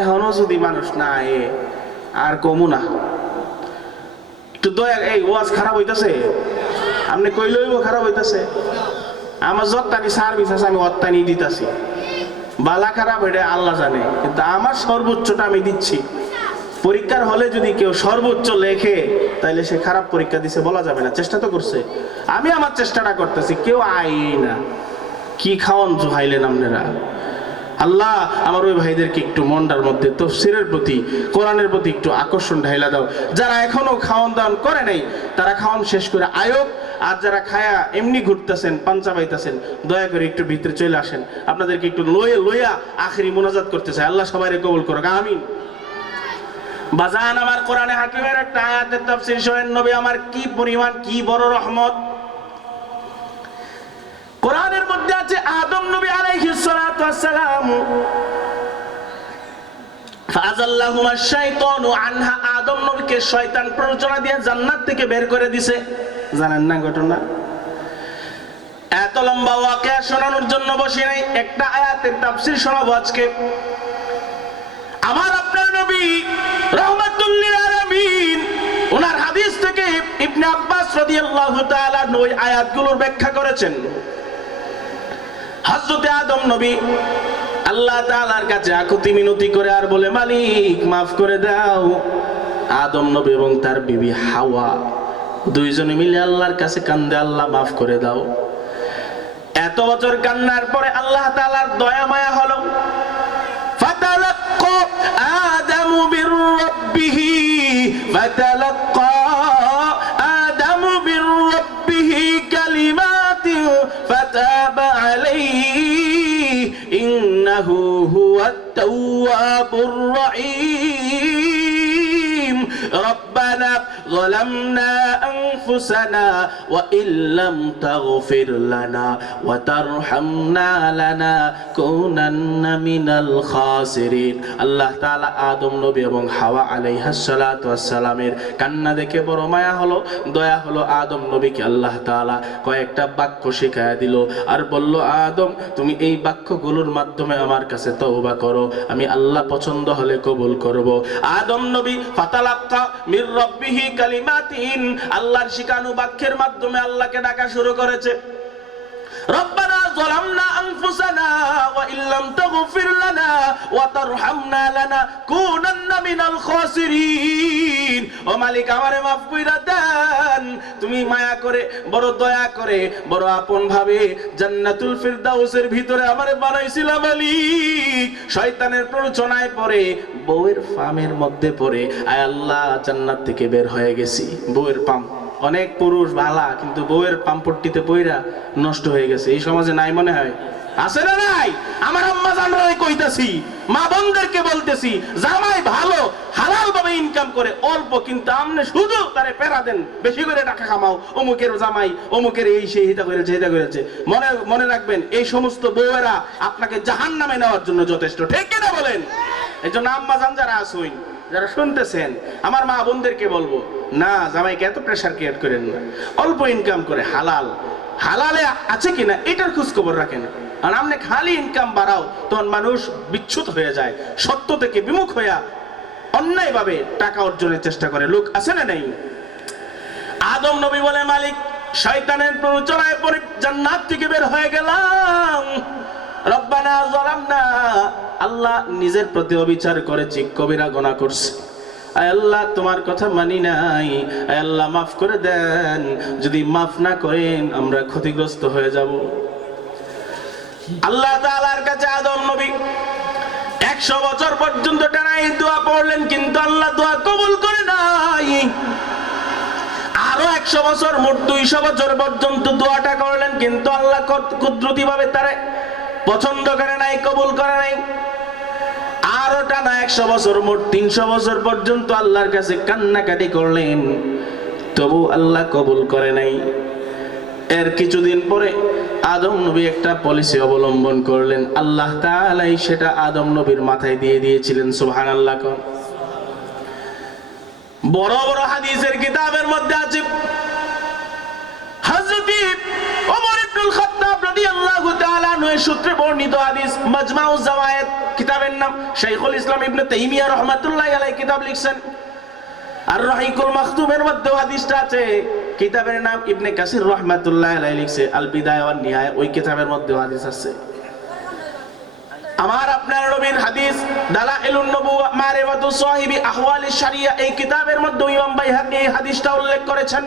এখনো যদি মানুষ না আর কমু না, একটু দয়া। এই ওয়াজ খারাপ হইতাছে, আপনি কইলেই খারাপ হইতাছে। আমার যত্তানি সার্ভিস আছে, আমি অত্তানি দিতাছি। বালা খারাপ এটা আল্লাহ জানে, কিন্তু আমার সর্বোচ্চটা আমি দিচ্ছি। পরীক্ষার হলে যদি কেউ সর্বোচ্চ লেখে, তাইলে সে খারাপ পরীক্ষা দিছে বলা যাবে না। চেষ্টা তো করছে, আমি আমার চেষ্টাটা করতেছি, কেউ আই না। কি খাওয়ান জুহাইলেন আপনারা? আল্লাহ আমার ওই ভাইদেরকে একটু মনটার মধ্যে তাফসীরের প্রতি, কোরআনের প্রতি একটু আকর্ষণ ঢাইলা দাও। যারা এখনো খাওয়ান দাওয়ান করে নাই, তারা খাওয়ান শেষ করে আয়োগ। আর যারা খায়া এমনি ঘুরতেছেন, পাঞ্চা পাইতেছেন, দয়া করে একটু ভিতরে চলে আসেন। আপনাদেরকে একটু লইয়া আখেরি মোনাজাত করতে চাই। আল্লাহ সবাইকে কবুল করুক, আমিন। বাজান আমার কোরআনে হাকিমের একটা আয়াতের তাফসীর শোনেন। নবী আমার কি পরিমাণ, কি বড় রহমত। কোরআনের মধ্যে আছে আদম নবী আলাইহিস সালাতু ওয়াস সালাম, ফাযাল্লাহুমা শাইতানু আনহা, আদম নবীকে শয়তান প্ররোচনা দিয়ে জান্নাত থেকে বের করে দিয়েছে। জানেন না ঘটনা? এত লম্বা ওয়াকিয়া শোনানোর জন্য বসি নাই, একটা আয়াতের তাফসীর শোনাবো আজকে। আমার আপনার নবী রাহমাতুল লিল আলামিন, ওনার হাদিস থেকে ইবনে আব্বাস রাদিয়াল্লাহু তাআলা ওই আয়াতগুলোর ব্যাখ্যা করেছেন। হযরতে আদম নবী আল্লাহ তাআলার কাছে আকুতি মিনতি করে আর বলে, মালিক মাফ করে দাও। আদম নবী এবং তার বিবি হাওয়া দুইজনে মিলে আল্লাহর কাছে কান্দে, আল্লাহ মাফ করে দাও। এত বছর কান্নার পরে আল্লাহ তাআলার দয়া মায়া হলো। ফাতালাক্কা আদামু মির রাব্বিহি, ফাতালাক্কা আদামু মির রাব্বিহি কালিমাতিন ফাতাবা আলাইহি ইন্নাহু হুয়াত তাওয়াবুর রহিম। রব্বানা ظلمنا أنفسنا وإن لم تغفر لنا وترحمنا لنكونن من الخاسرين। আল্লাহ তাআলা আদম নবী এবং হাওয়া আলাইহিস সালাতু ওয়াস সালামের কান্না দেখে বড় মায়া হলো, দয়া হলো। আদম নবীকে আল্লাহ তাআলা কয়েকটা বাক্য শিখায়া দিল আর বলল, আদম তুমি এই বাক্যগুলোর মাধ্যমে আমার কাছে তওবা করো, আমি আল্লাহ পছন্দ হলে কবুল করব। আদম নবী ফাতালাক্কা মির রাব্বিহি কালিমাতিন, আল্লাহর শিখানো বাক্যের মাধ্যমে আল্লাহকে ডাকা শুরু করেছে। রব্বানা যালামনা আনফুসানা ওয়া ইল্লাম তাগফির লানা ওয়া তারহামনা লানাকুনান্না মিনাল খাসিরিন। ও মালিক আমারে মাফ কইরা দেন। তুমি মায়া করে, বড় দয়া করে, বড় আপন ভাবে জান্নাতুল ফিরদাউসের ভিতরে আমারে বানাইছিলা মালিক। শয়তানের প্ররোচনায় পড়ে, বউয়ের ফামের মধ্যে পড়ে আয় আল্লাহ জান্নাত থেকে বের হয়ে গেছি। বউয়ের পাম, অনেক পুরুষ ভালা, কিন্তু বউয়ের পাম্পট্টিতে পইরা নষ্ট হয়ে গেছে। এই সমাজে নাই মনে হয়? আছে না নাই? আমার আম্মা জানরাই কইতাছি, মা বোনদেরকে বলতেছি, জামাই ভালো হালাল ভাবে ইনকাম করে অল্প, কিন্তু আপনি শুধু তারে পেরা দেন, বেশি করে টাকা কামাও, অমুকের জামাই অমুকের এই সেই হিতা করেছে, হিতা করেছে। মনে রাখবেন, এই সমস্ত বউয়েরা আপনাকে জাহান্নামে নেওয়ার জন্য যথেষ্ট, ঠিক কিনা বলেন? এই জন্য আম্মা জান যারা আসুন, যারা শুনতেছেন, আমার মা বোনদেরকে বলবো, না জামাইকে এত প্রেশার ক্রিয়েট করেন না। অল্প ইনকাম করে হালালে আছে কিনা এটার খোঁজ খবর রাখেন। আর আপনি খালি ইনকাম বাড়াও, তখন মানুষ বিচ্যুত হয়ে যায়, সত্য থেকে বিমুখ হইয়া অন্যায় ভাবে টাকা অর্জনের চেষ্টা করে। লোক আছে না নাই? আদম নবী বলে, মালিক শয়তানের প্ররোচনায় পড়ে জান্নাত থেকে বের হয়ে গেলাম। রব্বানা যালামনা, আল্লাহ নিজের প্রতি অবিচার করেছি, কবিরা গুনাহ করছি। আয় আল্লাহ তোমার কথা মানি নাই, আয় আল্লাহ মাফ করে দেন, যদি মাফ না করেন আমরা ক্ষতিগ্রস্ত হয়ে যাব। আল্লাহ তাআলার কাছে আদম নবী 100 বছর পর্যন্ত টানা এই দোয়া পড়লেন, কিন্তু আল্লাহ দোয়া কবুল করে নাই। আরো 100 বছর, মোট 200 বছর পর্যন্ত দোয়াটা করলেন, কিন্তু আল্লাহ কুদরতি ভাবে তারে পছন্দ করে নাই, কবুল করে নাই। আরো টানা 100 বছর, মোট 300 বছর পর্যন্ত আল্লাহর কাছে কান্নাকাটি করলেন, তবু আল্লাহ কবুল করে নাই। এর কিছুদিন পরে আদম নবী একটা পলিসি অবলম্বন করলেন, আল্লাহ তাআলাই সেটা আদম নবীর মাথায় দিয়ে দিয়েছিলেন। সুবহানাল্লাহ। বড় বড় হাদিসের কিতাবের মধ্যে আছে হযরত ওমর ইবনুল খাত্তাব রাদিয়াল্লাহু তাআলা আনহু সূত্রে বর্ণিত হাদিস, মাজমাউজ জাওয়ায়েদ কিতাবের নাম, শাইখুল ইসলাম ইবনে তাইমিয়া রাহমাতুল্লাহি আলাইহি কিতাব লিখছেন। আর রাহিকুল মাখতুমের মধ্যে হাদিসটা আছে, কিতাবের নাম ইবনে কাসির রাহমাতুল্লাহি আলাইহি লিখছে আল বিদায়া ওয়ান নিহায়া, ওই কিতাবের মধ্যে হাদিস আছে। আমার আপনার নবীর হাদিস দালাইলুন নবুওয়া মারিফাতুস সাহিবি আহওয়ালিশ শরিয়া, এই কিতাবের মধ্যে ইমাম বাইহাকী এই হাদিসটা উল্লেখ করেছেন।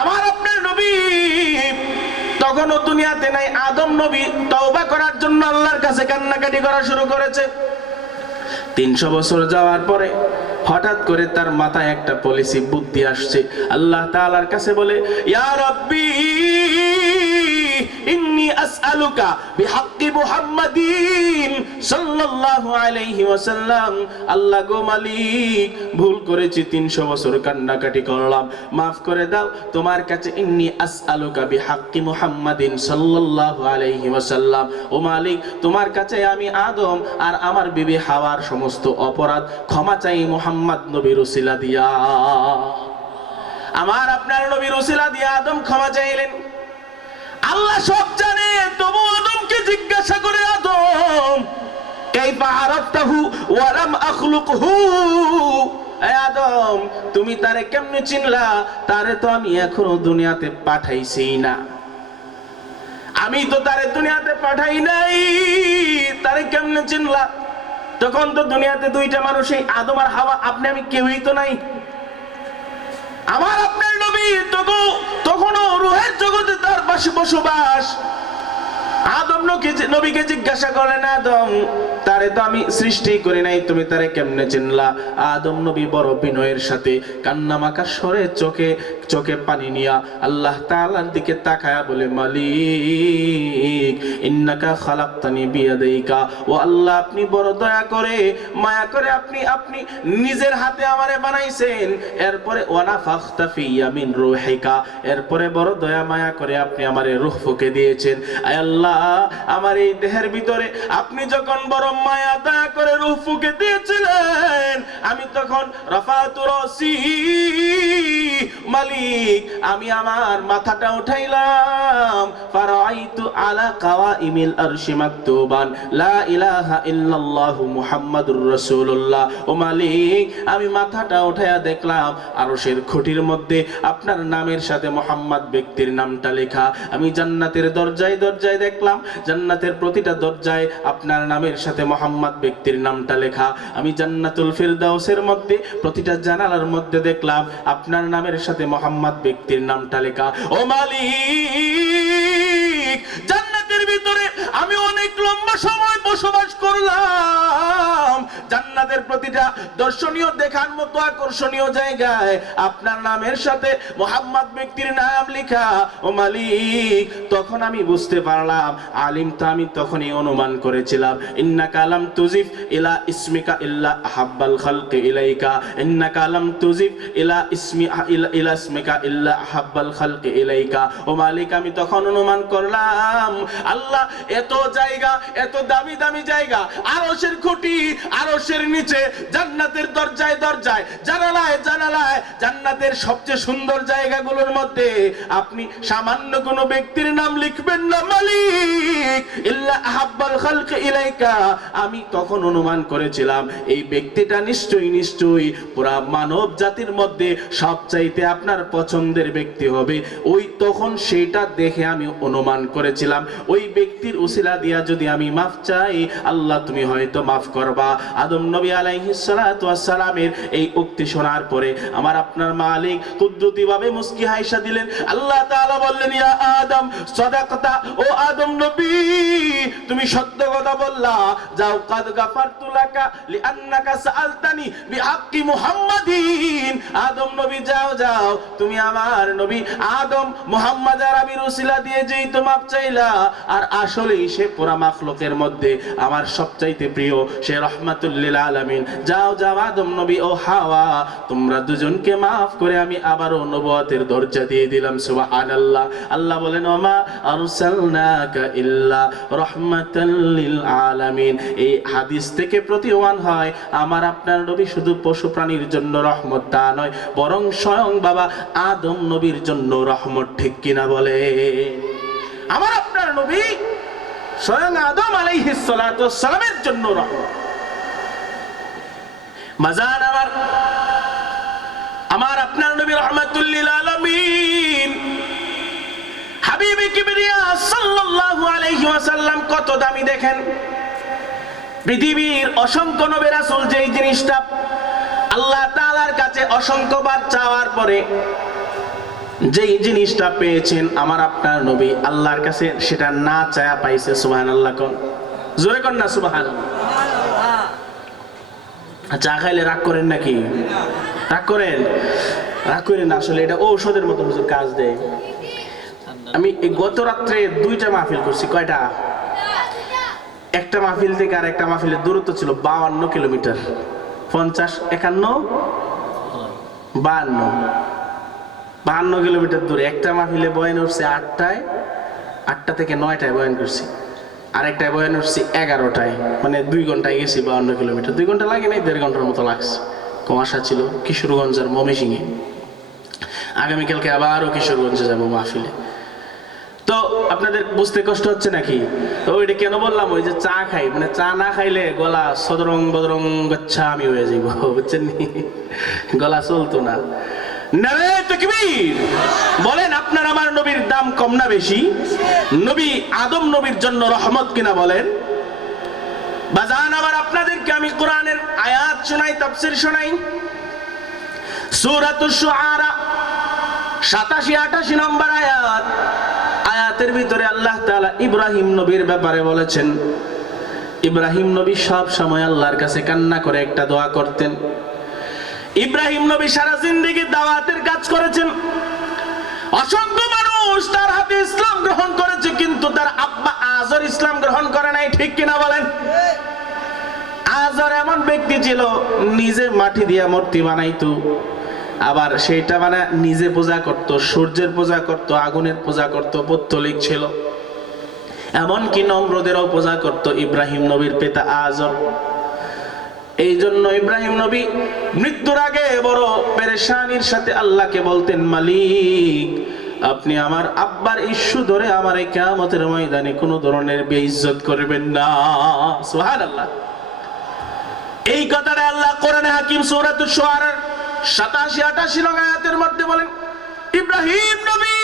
আমার আপনার নবী তখনও দুনিয়াতে নাই, আদম নবী তওবা করার জন্য আল্লাহর কাছে কান্নাকাটি করা শুরু করেছে। 300 বছর যাওয়ার পরে হঠাৎ করে তার মাথায় একটা পলিসি বুদ্ধি আসছে, আল্লাহ তাআলার কাছে বলে, ইয়া রাব্বি ইন্নী আসআলুকা বিহাক্কি মুহাম্মাদিন সাল্লাল্লাহু আলাইহি ওয়াসাল্লাম, আল্লাহ গো মালিক, ভুল করেছি, 300 বছর কান্নাকাটি করলাম, মাফ করে দাও তোমার কাছে। ইন্নী আসআলুকা বিহাক্কি মুহাম্মাদিন সাল্লাল্লাহু আলাইহি ওয়াসাল্লাম, ও মালিক তোমার কাছে আমি আদম আর আমার বিবি হাওয়ার সমস্ত অপরাধ ক্ষমা চাই মুহাম্মদ নবীর উসিলা দিয়া। আমার আপনার নবীর উসিলা দিয়া আদম ক্ষমা চাইলেন। আল্লাহ সব জানে, তবু আদমকে জিজ্ঞাসা করে, আদম কাইফা আরাফতাহু ওয়া লাম আখলুকহু, এই আদম তুমি তারে কেমনে চিনলা? তারে তো আমি এখনো দুনিয়াতে পাঠাইছি না, আমি তো তারে দুনিয়াতে পাঠাই নাই, তারে কেমনে চিনলা? তখন তো দুনিয়াতে দুইটা মানুষ, এই আদম আর হাওয়া, আপনি আমি কেউই তো নাই। আমার আপনার নবী তখনও রূহের জগতে তার পাশে বসবাস। আদম নবীকে জিজ্ঞাসা করেন, আদম তারে তো আমি সৃষ্টি করি নাই, তুমি তারে কেমনে চিনলা? আদম নবী বড় বিনয়ের সাথে কান্নামাখা স্বরে চোখে পানি নিয়া আল্লাহ তাআলার দিকে তাকায়া বলে, মালিক ইন্নাকা খালাকতানি বিয়াদাইকা, ও আল্লাহ আপনি বড় দয়া করে মায়া করে আপনি নিজের হাতে আমারে বানাইছেন, এরপরে ওয়ানাফাখতা ফিয়া মিন রূহিকা, এরপরে বড় দয়া মায়া করে আপনি আমারে রূহ ফুঁকে দিয়েছেন। আয় আল্লাহ আমার এই দেহের ভিতরে আপনি যখন বড় মায়া দয়া করে রূহ ফুঁকে দিয়েছিলেন, আমি তখন রাফাতু রাসি, মালিক আমি আমার মাথাটা উঠাইলাম, ফারাআইতু আলা কাওয়াইমিল আরশি মাকতুবান লা ইলাহা ইল্লাল্লাহু মুহাম্মাদুর রাসূলুল্লাহ, ও মালিক আমি মাথাটা উঠায়া দেখলাম আরশের খুঁটির মধ্যে আপনার নামের সাথে মুহাম্মদ ব্যক্তির নামটা লেখা। আমি জান্নাতের দরজায় দরজায় দেখলাম, জান্নাতের প্রতিটা দরজায় আপনার নামের সাথে মুহাম্মদ ব্যক্তির নামটা লেখা। আমি জান্নাতুল ফিরদাউসের মধ্যে প্রতিটা জানালার মধ্যে দেখলাম আপনার নামের সাথে মুহাম্মদ ব্যক্তির নামটা লেখা। ও মালিক জান্নাতের ভিতরে আমি অনেক লম্বা সময় বসবাস করলাম, জান্নাতের প্রতিটা দর্শনীয় দেখার মতো আকর্ষণীয় জায়গায় আপনার নামের সাথে মুহাম্মদ ব্যক্তির নাম লেখা। ও মালিক তখন আমি বুঝতে পারলাম, আলিম তো আমি তখনই অনুমান করেছিলাম, ইন্নাকা লাম তুজিফ ইলা ইসমিকা ইল্লা আহাব্বাল খালকি ইলাইকা, ইন্নাকা লাম তুজিফ ইলা ইসমিকা ইল্লা আহাব্বাল খালকি ইলাইকা। ও মালিক আমি তখন অনুমান করলাম, আল্লাহ এত জায়গা, এত দামি দামি জায়গা, আরশের খুঁটি, আরশের নিচে, জান্নাতের দরজায় দরজায়, জানালায় জানালায়, জান্নাতের সবচেয়ে সুন্দর জায়গাগুলোর মধ্যে আপনি সামান্য কোনো ব্যক্তির নাম লিখবেন না মালিক, ইল্লা আহাব্বাল খালকি ইলাইকা। আমি তখন অনুমান করেছিলাম এই ব্যক্তিটা নিশ্চয়ই পুরা মানব জাতির মধ্যে সবচাইতে আপনার পছন্দের ব্যক্তি হবে। ওই তখন সেইটা দেখে আমি অনুমান করেছিলাম ওই ব্যক্তির উসিলা দিয়া যদি আমি মাফ চাই, আল্লাহ তুমি হয়তো মাফ করবা। আদম নবী আলাইহিস আলাইহিস সালাতু ওয়াস সালামের এই উক্তি শোনার পরে আমার আপনার মালিক কুদরতিভাবে মুস্কি হাসা দিলেন। আল্লাহ তাআলা বললেন, ইয়া আদম সাদাকাতা, ও আদম নবী তুমি সত্য কথা বললা, যাও কাদ গাফারতু লাকা লিআন্নাকা সাআলতানি বিহাক্কি মুহাম্মাদিন। আদম নবী যাও যাও, তুমি আমার নবী আদম মুহাম্মদ আরবির উসিলা দিয়ে যেই তো মাপ চাইলা, আর আসলেই সে পুরা মাখলুকের মধ্যে আমার সবচাইতে প্রিয়, সে রাহমাতুল লিল আলামিন। যাও যাও আদম নবী ও হাওয়া, তোমরা দুজনকে মাফ করে আমি আবারও নবুয়তের দরজা দিয়ে দিলাম। সুবহানাল্লাহ। আল্লাহ বলেন, ওমা আরসালনাকা ইল্লা রাহমাতাল লিল আলামিন। এই হাদিস থেকে প্রতীয়মান হয় আমার আপনার নবী শুধু পশু প্রাণীর জন্য রহমত তা নয়, বরং স্বয়ং বাবা আদম নবীর জন্য রহমত। ঠিক কিনা বলে? আমার আপনার নবী স্বয়ং আদম আলাইহিস সালাতু ওয়াস সালামের জন্য রহমত। মাজান আমার আপনার নবী রাহমাতুল লিল আলামিন, হাবিবে কিবরিয়া সাল্লাল্লাহু আলাইহি ওয়াসাল্লাম কত দামি দেখেন। পৃথিবীর অসংখ্য নবী রাসূল যেই জিনিসটা আল্লাহ তাআলার কাছে অসংখ্যবার চাওয়ার পরে যেই জিনিসটা পেয়েছেন, আমার আপনার নবী আল্লাহর কাছে সেটা না চায়া পাইছে। সুবহানাল্লাহ। কোন জোরে কোন না সুবহানাল্লাহ। চা খাইলে রাগ করেন নাকি? রাগ করেন? রাগ করেন না, আসলে এটা ঔষধের মতো হুজুর কাজ দেয়। আমি গত রাত্রে 2টা মাহফিল করছি। কয়টা? একটা মাহফিল থেকে আর একটা মাহফিলের দূরত্ব ছিল 52 কিলোমিটার। 50, 51, 52 কিলোমিটার দূরে। একটা মাহফিলে বয়ান উঠছে 8টায়, 8টা থেকে 9টায় বয়ান করছি। আরেকটায় বয়ান উঠছি 11টায়, মানে 2 ঘন্টায় গেছি 52 কিলোমিটার। 2 ঘন্টা লাগে নাই, 1.5 ঘন্টার মতো লাগছে। কুয়াশা ছিল কিশোরগঞ্জের ময়মনসিংহে। আগামীকালকে আবারও কিশোরগঞ্জে যাবো মাহফিলে। তো আপনাদের বুঝতে কষ্ট হচ্ছে নাকি? তো ওইটা কেন বললাম, ওই যে চা খাই, মানে চা না খাইলে গলা সদরং বদরং গচ্ছা আমি হয়ে যাইব, বুঝছেন নি? গলা চলতো না। নারে তাকবীর! বলেন আপনার আমার নবীর দাম কম না বেশি? নবী আদম নবীর জন্য রহমত কিনা বলেন? বাজান আবার আপনাদেরকে আমি কোরআনের আয়াত শোনাই, তাফসীর শোনাই। সূরাতুশ শুআরা 87-88 নম্বর আয়াত। আয়াতের ভিতরে আল্লাহ তাআলা ইব্রাহিম নবীর ব্যাপারে বলেছেন। ইব্রাহিম নবী সব সময় আল্লাহর কাছে কান্না করে একটা দোয়া করতেন। ইব্রাহিম নবী সারা জিন্দেগি দাওয়াতের কাজ করেছেন। অসংখ্য মানুষ তার হাতে ইসলাম গ্রহণ করেছে, কিন্তু তার আব্বা আজর ইসলাম গ্রহণ করে নাই। ঠিক কিনা বলেন? আজর এমন ব্যক্তি ছিল, নিজে মাটি দিয়ে মূর্তি বানাইতো, আবার সেইটা মানে নিজে পূজা করত, সূর্যের পূজা করত, আগুনের পূজা করত, পৌত্তলিক ছিল, এমনকি নমরুদেরও পূজা করত ইব্রাহিম নবীর পিতা আজর। এই জন্য ইব্রাহিম নবী মৃত্যুর আগে বড় পেরেশানির সাথে আল্লাহকে বলতেন, মালিক আপনি আমার আব্বার ইস্যু ধরে আমার এই কিয়ামতের ময়দানে কোনো ধরনের বেইজ্জত করবেন না। সুবহানাল্লাহ। এই কথাটা আল্লাহ কোরআনে হাকিম সূরাতুশ শুআরা 87-88 নং আয়াতের মধ্যে বলেন। ইব্রাহিম নবী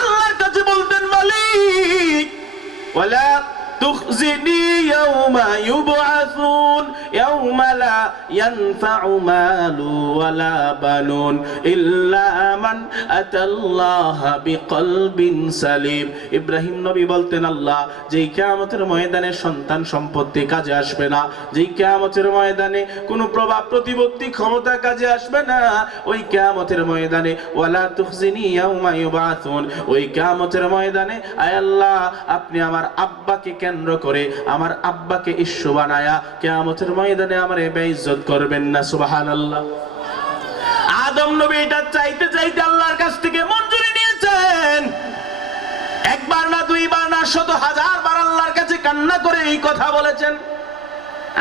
আল্লাহর কাছে বলতেন, মালিক ওয়ালা তুখজিনি ইয়াউমা ইউবআসুন ইয়াউমা লা ইয়ানফাউ মালু ওয়ালা বানুন ইল্লা মান আতাল্লাহা বিকলবিন সালিম। ইব্রাহিম নবী বলতেন, আল্লাহ যেই কিয়ামতের ময়দানে সন্তান সম্পত্তি কাজে আসবে না, যেই কিয়ামতের ময়দানে কোনো প্রভাব প্রতিপত্তি ক্ষমতা কাজে আসবে না, ওই কিয়ামতের ময়দানে ওয়ালা তুখজিনি ইয়াউমা ইউবআসুন, ওই কিয়ামতের ময়দানে আয় আল্লাহ আপনি আমার আব্বাকে কেন্দ্র করে আমার আব্বাকে ইস্যু বানায়া কিয়ামতের ময়দানে আমারে বেইজ্জত করবেন না। সুবহানাল্লাহ। আদম নবী এটা চাইতে চাইতে আল্লাহর কাছ থেকে মঞ্জুরি নিয়েছেন। একবার না, দুইবার না, শত হাজার বার আল্লাহর কাছে কান্না করে এই কথা বলেছেন।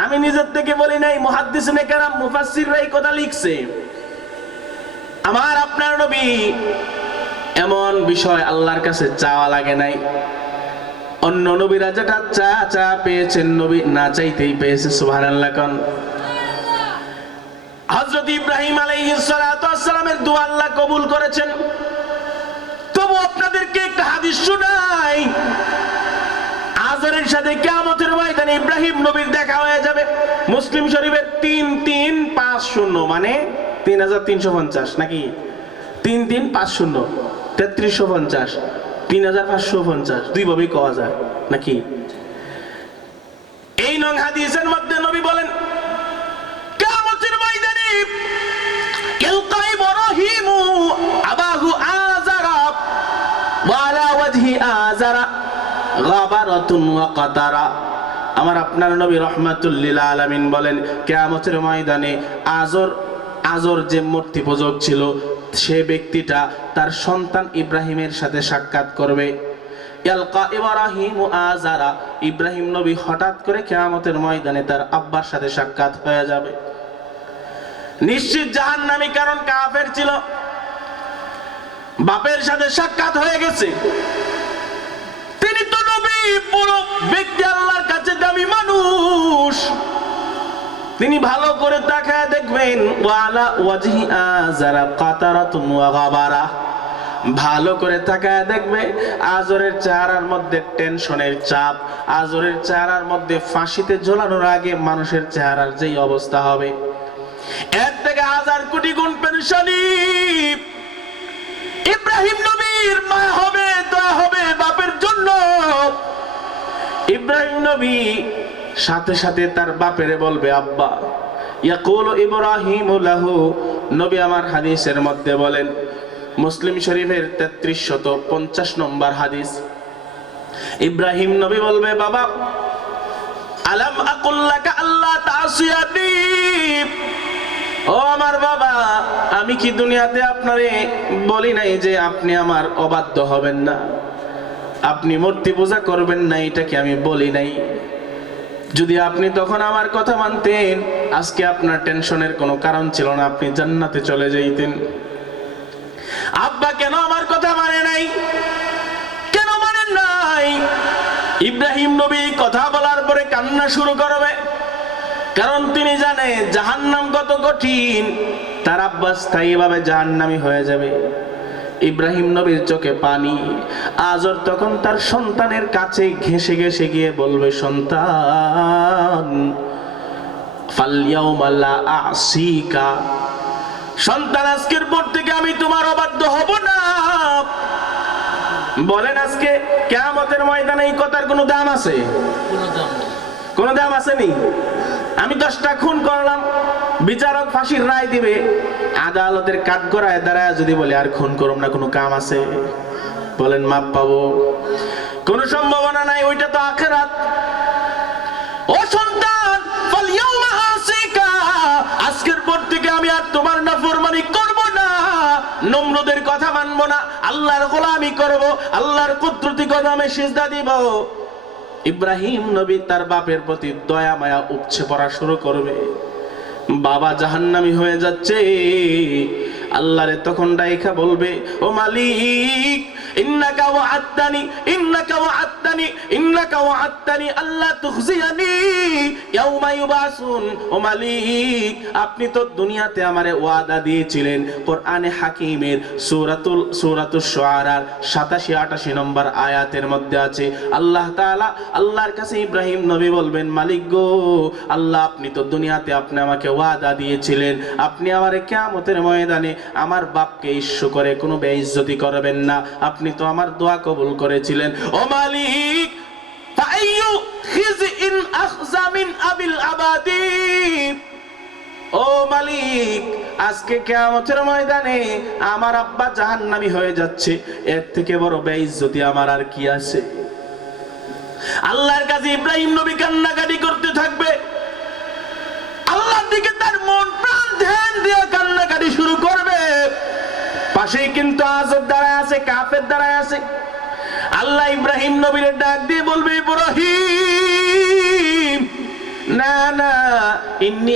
আমি নিজের থেকে বলি নাই, মুহাদ্দিসিনে কেরাম মুফাসসিররা এই কথা লিখছে। আমার আপনার নবী এমন বিষয় আল্লাহর কাছে চাওয়া লাগে নাই। অন্য নবীরা যেটা চা পেয়েছেন, নবী না চাইতেই পেয়েছে। সুবহানাল্লাহ। কোন হযরত ইব্রাহিম আলাইহিস সালাতু ওয়াস সালামের দোয়া আল্লাহ কবুল করেছেন। তবু আপনাদেরকে একটা হাদিস শোনাই। আজরের সাথে কিয়ামতের ময়দানে ময়দানে ইব্রাহিম নবীর দেখা হয়ে যাবে। মুসলিম শরীফের 3350 মানে 3350 নাকি 3350 3350 3550 দুই ভাবেই কওয়া যায় নাকি। এই নং হাদিসের মধ্যে নবী বলেন কিয়ামতের ময়দানে ইলকা ইব্রাহিমু আবাহু আযারা ওয়া আলা ওয়াজহি আযারা গাবারাতুন ওয়া কাতারা। আমার আপনার নবী রাহমাতুল লিল আলামিন বলেন কিয়ামতের ময়দানে আজর যে মূর্তি পূজক ছিল সে ব্যক্তিটা তার সন্তান ইব্রাহিমের সাথে সাক্ষাৎ করবে। ইলকা ইব্রাহিমু আযারা, ইব্রাহিম নবী হঠাৎ করে কিয়ামতের ময়দানে তার আব্বার সাথে সাক্ষাৎ হয়ে যাবে। নিশ্চিত জাহান্নামী, কারণ কাফের ছিল, বাপের সাথে সাক্ষাৎ হয়ে গেছে। তিনি তো নবী, পুরো ব্যক্তি আল্লাহর কাছে দামি মানুষ। তিনি ভালো করে তাকায় দেখবেন ওয়ালা ওয়াজহি আযারা কাতারাতুন ওয়া গাবারা, ভালো করে তাকায় দেখবে আজরের চেহারার মধ্যে টেনশনের চাপ, আজরের চেহারার মধ্যে ফাঁসিতে ঝোলানোর আগে মানুষের চেহারার যেই অবস্থা হবে এর থেকে হাজার কোটি গুণ পেরেশানি। ইব্রাহিম নবীর মায়া হবে, দয়া হবে বাপের জন্য। ইব্রাহিম নবী সাথে সাথে তার বাপেরে বলবে আব্বা। ইয়াকুলু ইব্রাহিমু লাহু, নবী আমার হাদিসের মধ্যে বলেন, মুসলিম শরীফের 3350 নম্বর হাদিস, ইব্রাহিম নবী বলবে বাবা আলাম আকুল লাকা আল্লাহ তাসিয়ানি, ও আমার বাবা আমি কি দুনিয়াতে আপনারে বলি নাই যে আপনি আমার অবাধ্য হবেন না, আপনি মূর্তি পূজা করবেন না, এটা কি আমি বলি নাই? যদি আপনি তখন আমার কথা মানতেন আজকে আপনার টেনশনের কোনো কারণ ছিল না, আপনি জান্নাতে চলে যাইতেন। আব্বা কেন আমার কথা মানে নাই? কেন মানেন নাই? ইব্রাহিম নবী কথা বলার পরে কান্না শুরু করবে, কারণ তিনি জানে জাহান্নাম কত কঠিন, তার আব্বা স্থায়ীভাবে জাহান্নামী হয়ে যাবে। ইব্রাহিম নবীর চোখে পানি। আজর তখন তার সন্তানের কাছে ঘেঁষে ঘেঁষে গিয়ে বলবে, সন্তান ফালইয়াউমা লা আসিকা, সন্তান আজকের পর থেকে আমি তোমার অবাধ্য হব না। বলেন আজকে কিয়ামতের ময়দানে এই কথার কোনো দাম আছে? কোনো দাম আসেনি। আমি 10টা খুন করলাম, বিচারক ফাঁসির রায় দিবে, আদালতের কাঠগড়ায় দাঁড়ায় যদি বলে আর খুন করব না, কোনো কাম আছে? বলেন মাপ পাবো? কোনো সম্ভাবনা নাই, ওইটা তো আখিরাত। ও সন্তান ফালইয়াউমা আসিকা, আজকের পর থেকে আমি আর তোমার নাফরমানি করব না, নমরুদের কথা মানবো না, আল্লাহর গোলামি করব, আল্লাহর কুদরতি কদমে সিজদা দিব। ইব্রাহিম নবী তার বাপের প্রতি দয়া মায়া উপচে পড়া শুরু করবে। বাবা জাহান্নামী হয়ে যাচ্ছে, আল্লাহরে তখন ডাইখা বলবে, ও মালিক ইন্নাকা ওয়া'আদতানি ইন্নাকা ওয়া'আদতানি ইন্নাকা ওয়া'আদতানি আল্লা তুখজিয়ানি ইয়াউমা ইউবাসুন। ও মালিক আপনি তো দুনিয়াতে আমারে ওয়াদা দিয়েছিলেন। কোরআনে হাকিমের সূরাতুশ শুআরার 87-88 নম্বর আয়াতের মধ্যে আছে, আল্লাহ তাআলা আল্লাহর কাছে ইব্রাহিম নবী বলবেন, মালিক গো আল্লাহ আপনি তো দুনিয়াতে আপনি আমাকে ওয়াদা দিয়েছিলেন আপনি আমারে কিয়ামতের ময়দানে আমার বাপকে ইস্যু করে কোনো বেইজ্জতি করবেন না, আপনি তো আমার দোয়া কবুল করেছিলেন। ও মালিক ফাইয়ু খিজইন আখযা মিন আবিল আবাদি, ও মালিক আজকে কিয়ামতের ময়দানে আমার আব্বা জাহান্নামী হয়ে যাচ্ছে, এর থেকে বড় বেইজ্জতি আমার আর কি আছে? আল্লাহর কাছে ইব্রাহিম নবী কান্নাকাটি করতে থাকবে, আল্লাহর দিকে তার মন প্রাণ ধ্যান দিয়ে কান্নাকাটি শুরু করবে। পাশেই কিন্তু আজব দাঁড়ায় আছে, কাফের দাঁড়ায় আছে। আল্লাহ ইব্রাহিম নবীর ডাক দিয়ে বলবে, ইব্রাহিম না না ইন্নী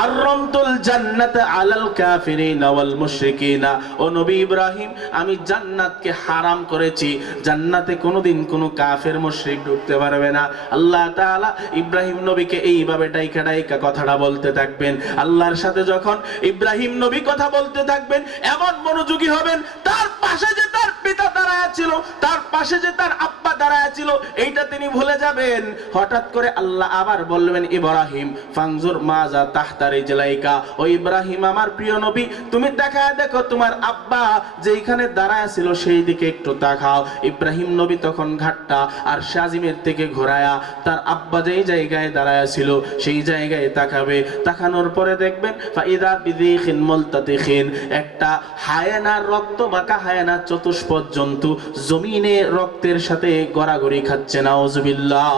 হারামতুল জান্নাত আলাল কাফিরিনা ওয়াল মুশরিকিনা। ও নবী ইব্রাহিম আমি জান্নাতকে হারাম করেছি, জান্নাতে কোনোদিন কোনো কাফের মুশরিক ঢুকতে পারবে না। আল্লাহ তাআলা ইব্রাহিম নবীকে এইভাবে ডাইকা ডাইকা কথাটা বলতে থাকবেন। আল্লাহর সাথে যখন ইব্রাহিম নবী কথা বলতে থাকবেন এমন মনোযোগী হবেন, তার পাশে যে তার পিতা দাঁড়ায় ছিল, তার পাশে যে তার আব্বা আব্বা দাঁড়ায় ছিল এইটা তিনি ভুলে যাবেন। হঠাৎ করে আল্লাহ আবার বলবেন, ইব্রাহিম ফাংজুর মাজা তাহতা রিজলাইকা, ও ইব্রাহিম আমার প্রিয় নবী তুমি তাকায় দেখো তোমার আব্বা যেখানে দাঁড়ায় ছিল সেই দিকে একটু তাকাও। ইব্রাহিম নবী তখন ঘাটটা আর শাজিমের থেকে ঘোরায়া তার আব্বা যেই জায়গায় দাঁড়ায় ছিল সেই জায়গায় তাকাবে। তাকানোর পরে দেখবেন ফাইদা বিদিখিন মুলতাতিখিন, একটা হায়েনার রক্ত মাখা হায়েনা চতুষ্পদ জন্তু জমিনে রক্তের সাথে গড়াগড়ি খাচ্ছে। নাউজুবিল্লাহ।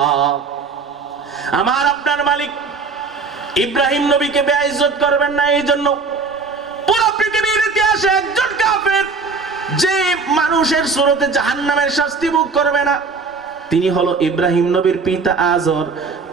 আমার আপনার মালিক ইব্রাহিম নবীকে বেইজ্জত করবেন না। এই জন্য পুরো পৃথিবীর ইতিহাসে একজন কাফের যে মানুষের সুরতে জাহান্নামের শাস্তি ভোগ করবে না তিনি হলো ইব্রাহিম নবীর পিতা আজর।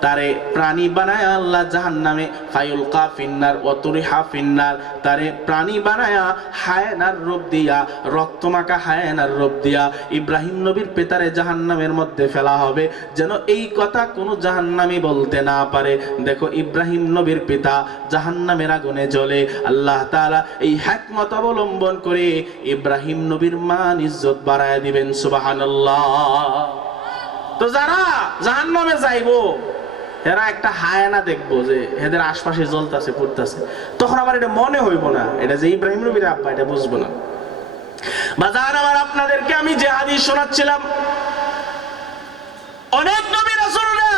তারে প্রাণী বানায় আল্লাহ জাহান্নামে ফায়ুলকা ফিন্নার ওয়াতুরিহা ফিন্নার, তারে প্রাণী বানায়া হায়নার রূপ দিয়া রক্তমাখা হায়নার রূপ দিয়া ইব্রাহিম নবীর পিতারে জাহান্নামের মধ্যে ফেলা হবে, যেন এই কথা কোনো জাহান্নামী বলতে না পারে। দেখো ইব্রাহিম নবীর পিতা জাহান্নামের আগুনে জ্বলে, আল্লাহ তাআলা এই হিকমত অবলম্বন করে ইব্রাহিম নবীর মান ইজ্জত বাড়ায় দিবেন। সুবহানাল্লাহ। তো যারা জাহান্নামে যাইবো এরা একটা হায়ানা দেখবো যে এদের আশপাশে জ্বলতেছে পড়তেছে, তখন আবার এটা মনে হইব না এটা যে ইব্রাহিম নবীর আব্বা, এটা বুঝবো না। বাজার আমার আপনাদেরকে আমি যে হাদিস শোনাচ্ছিলাম, অনেক নবী রাসূলরা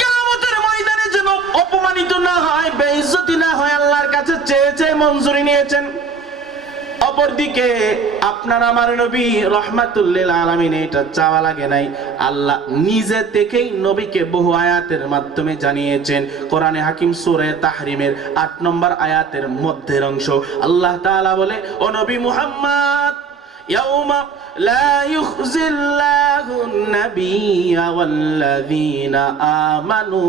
কিয়ামতের ময়দানে যেন অপমানিত না হয়, বেইজ্জতি না হয় আল্লাহর কাছে চেয়ে চেয়ে মঞ্জুরি নিয়েছেন। অপরদিকে আপনার আমার নবী রাহমাতুল লিল আলামিন এটা চাওয়া লাগে নাই, আল্লাহ নিজে থেকেই নবীকে বহু আয়াতের মাধ্যমে জানিয়েছেন। কোরআনে হাকিম সূরা তাহরিমের 8 নম্বর আয়াতের মধ্যের অংশ আল্লাহ তাআলা বলে, ও নবী মুহাম্মদ ইয়াউমা লা ইউখজিল্লাহুন নাবিয়্যা ওয়াল্লাযীনা আমানু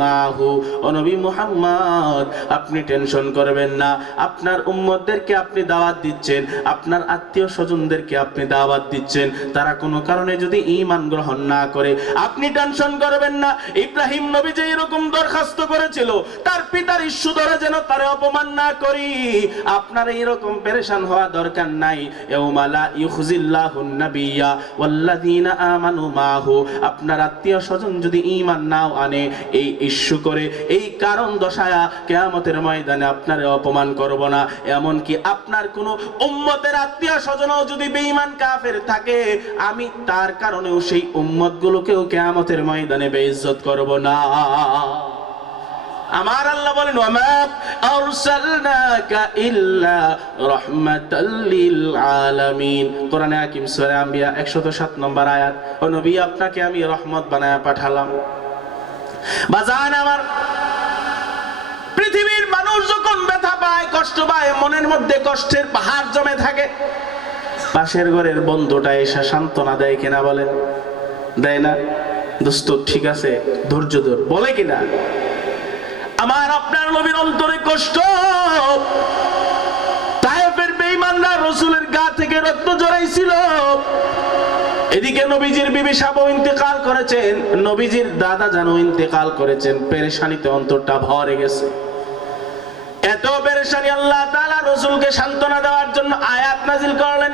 মাহু, ও নবী মুহাম্মদ আপনি টেনশন করবেন না। আপনার উম্মতদেরকে আপনি দাওয়াত দিচ্ছেন, আপনার আত্মীয় স্বজনদেরকে আপনি দাওয়াত দিচ্ছেন, তারা কোনো কারণে যদি ঈমান গ্রহণ না করে আপনি টেনশন করবেন না। ইব্রাহিম নবী যে এরকম দরখাস্ত করেছিল তার পিতার ইস্যু ধরে যেন তারে অপমান না করি, আপনার এরকম পেরেশান হওয়া দরকার নাই। ইয়াউমা লা ইউখজিল্লাহুন নাবিয়্যা ওয়াল্লাযীনা আমানু মাহু, আপনার আত্মীয় স্বজন যদি ঈমান নাও আনে এই ইস্যু করে এই কারণ দশায়া কিয়ামতের ময়দানে আপনারে অপমান করব না। এমন কি আপনার কোন উম্মতের আত্মীয় স্বজনও যদি বেঈমান কাফের থাকে আমি তার কারণেও সেই উম্মতগুলোকেও কিয়ামতের ময়দানে বেইজ্জত করব না। আমার আল্লাহ বলেন, ওয়ামা আরসালনাকা ইল্লা রাহমাতাল লিল আলামিন। কোরআনে হাকিম সূরা আম্বিয়া 107 নম্বর আয়াত, ও নবী আপনাকে আমি রহমত বানায়া পাঠালাম। বাজান আমার, পৃথিবীর মানুষ যখন ব্যথা পায় কষ্ট পায় মনের মধ্যে কষ্টের পাহাড় জমে থাকে, পাশের ঘরের বন্ধুটা এসে সান্ত্বনা দেয় কিনা বলেন? দেয় না? দোস্ত ঠিক আছে ধৈর্য ধর বলে কিনা? আমার আপনার নবীর অন্তরে কষ্ট, তায়েফের বেঈমানরা রাসূলের গা থেকে রক্ত ঝরাইছিল, এদিকে নবীজির বিবি সাবও ইন্তেকাল করেছেন, নবীজির দাদা জানও ইন্তেকাল করেছেন। পেরেশানিতে অন্তরটা ভরে গেছে। এত পেরেশানি আল্লাহ তাআলা রাসূলকে সান্ত্বনা দেওয়ার জন্য আয়াত নাযিল করলেন,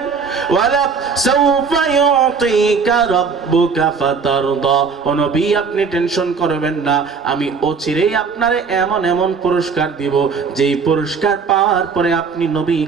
ওয়ালা সাউফা ইউতিকা রাব্বুকা ফাতারদা, ও নবী আপনি টেনশন করবেন না, আমি অচিরেই আপনারে এমন এমন পুরস্কার দিব যেই পুরস্কার পাওয়ার পরে আপনি নবী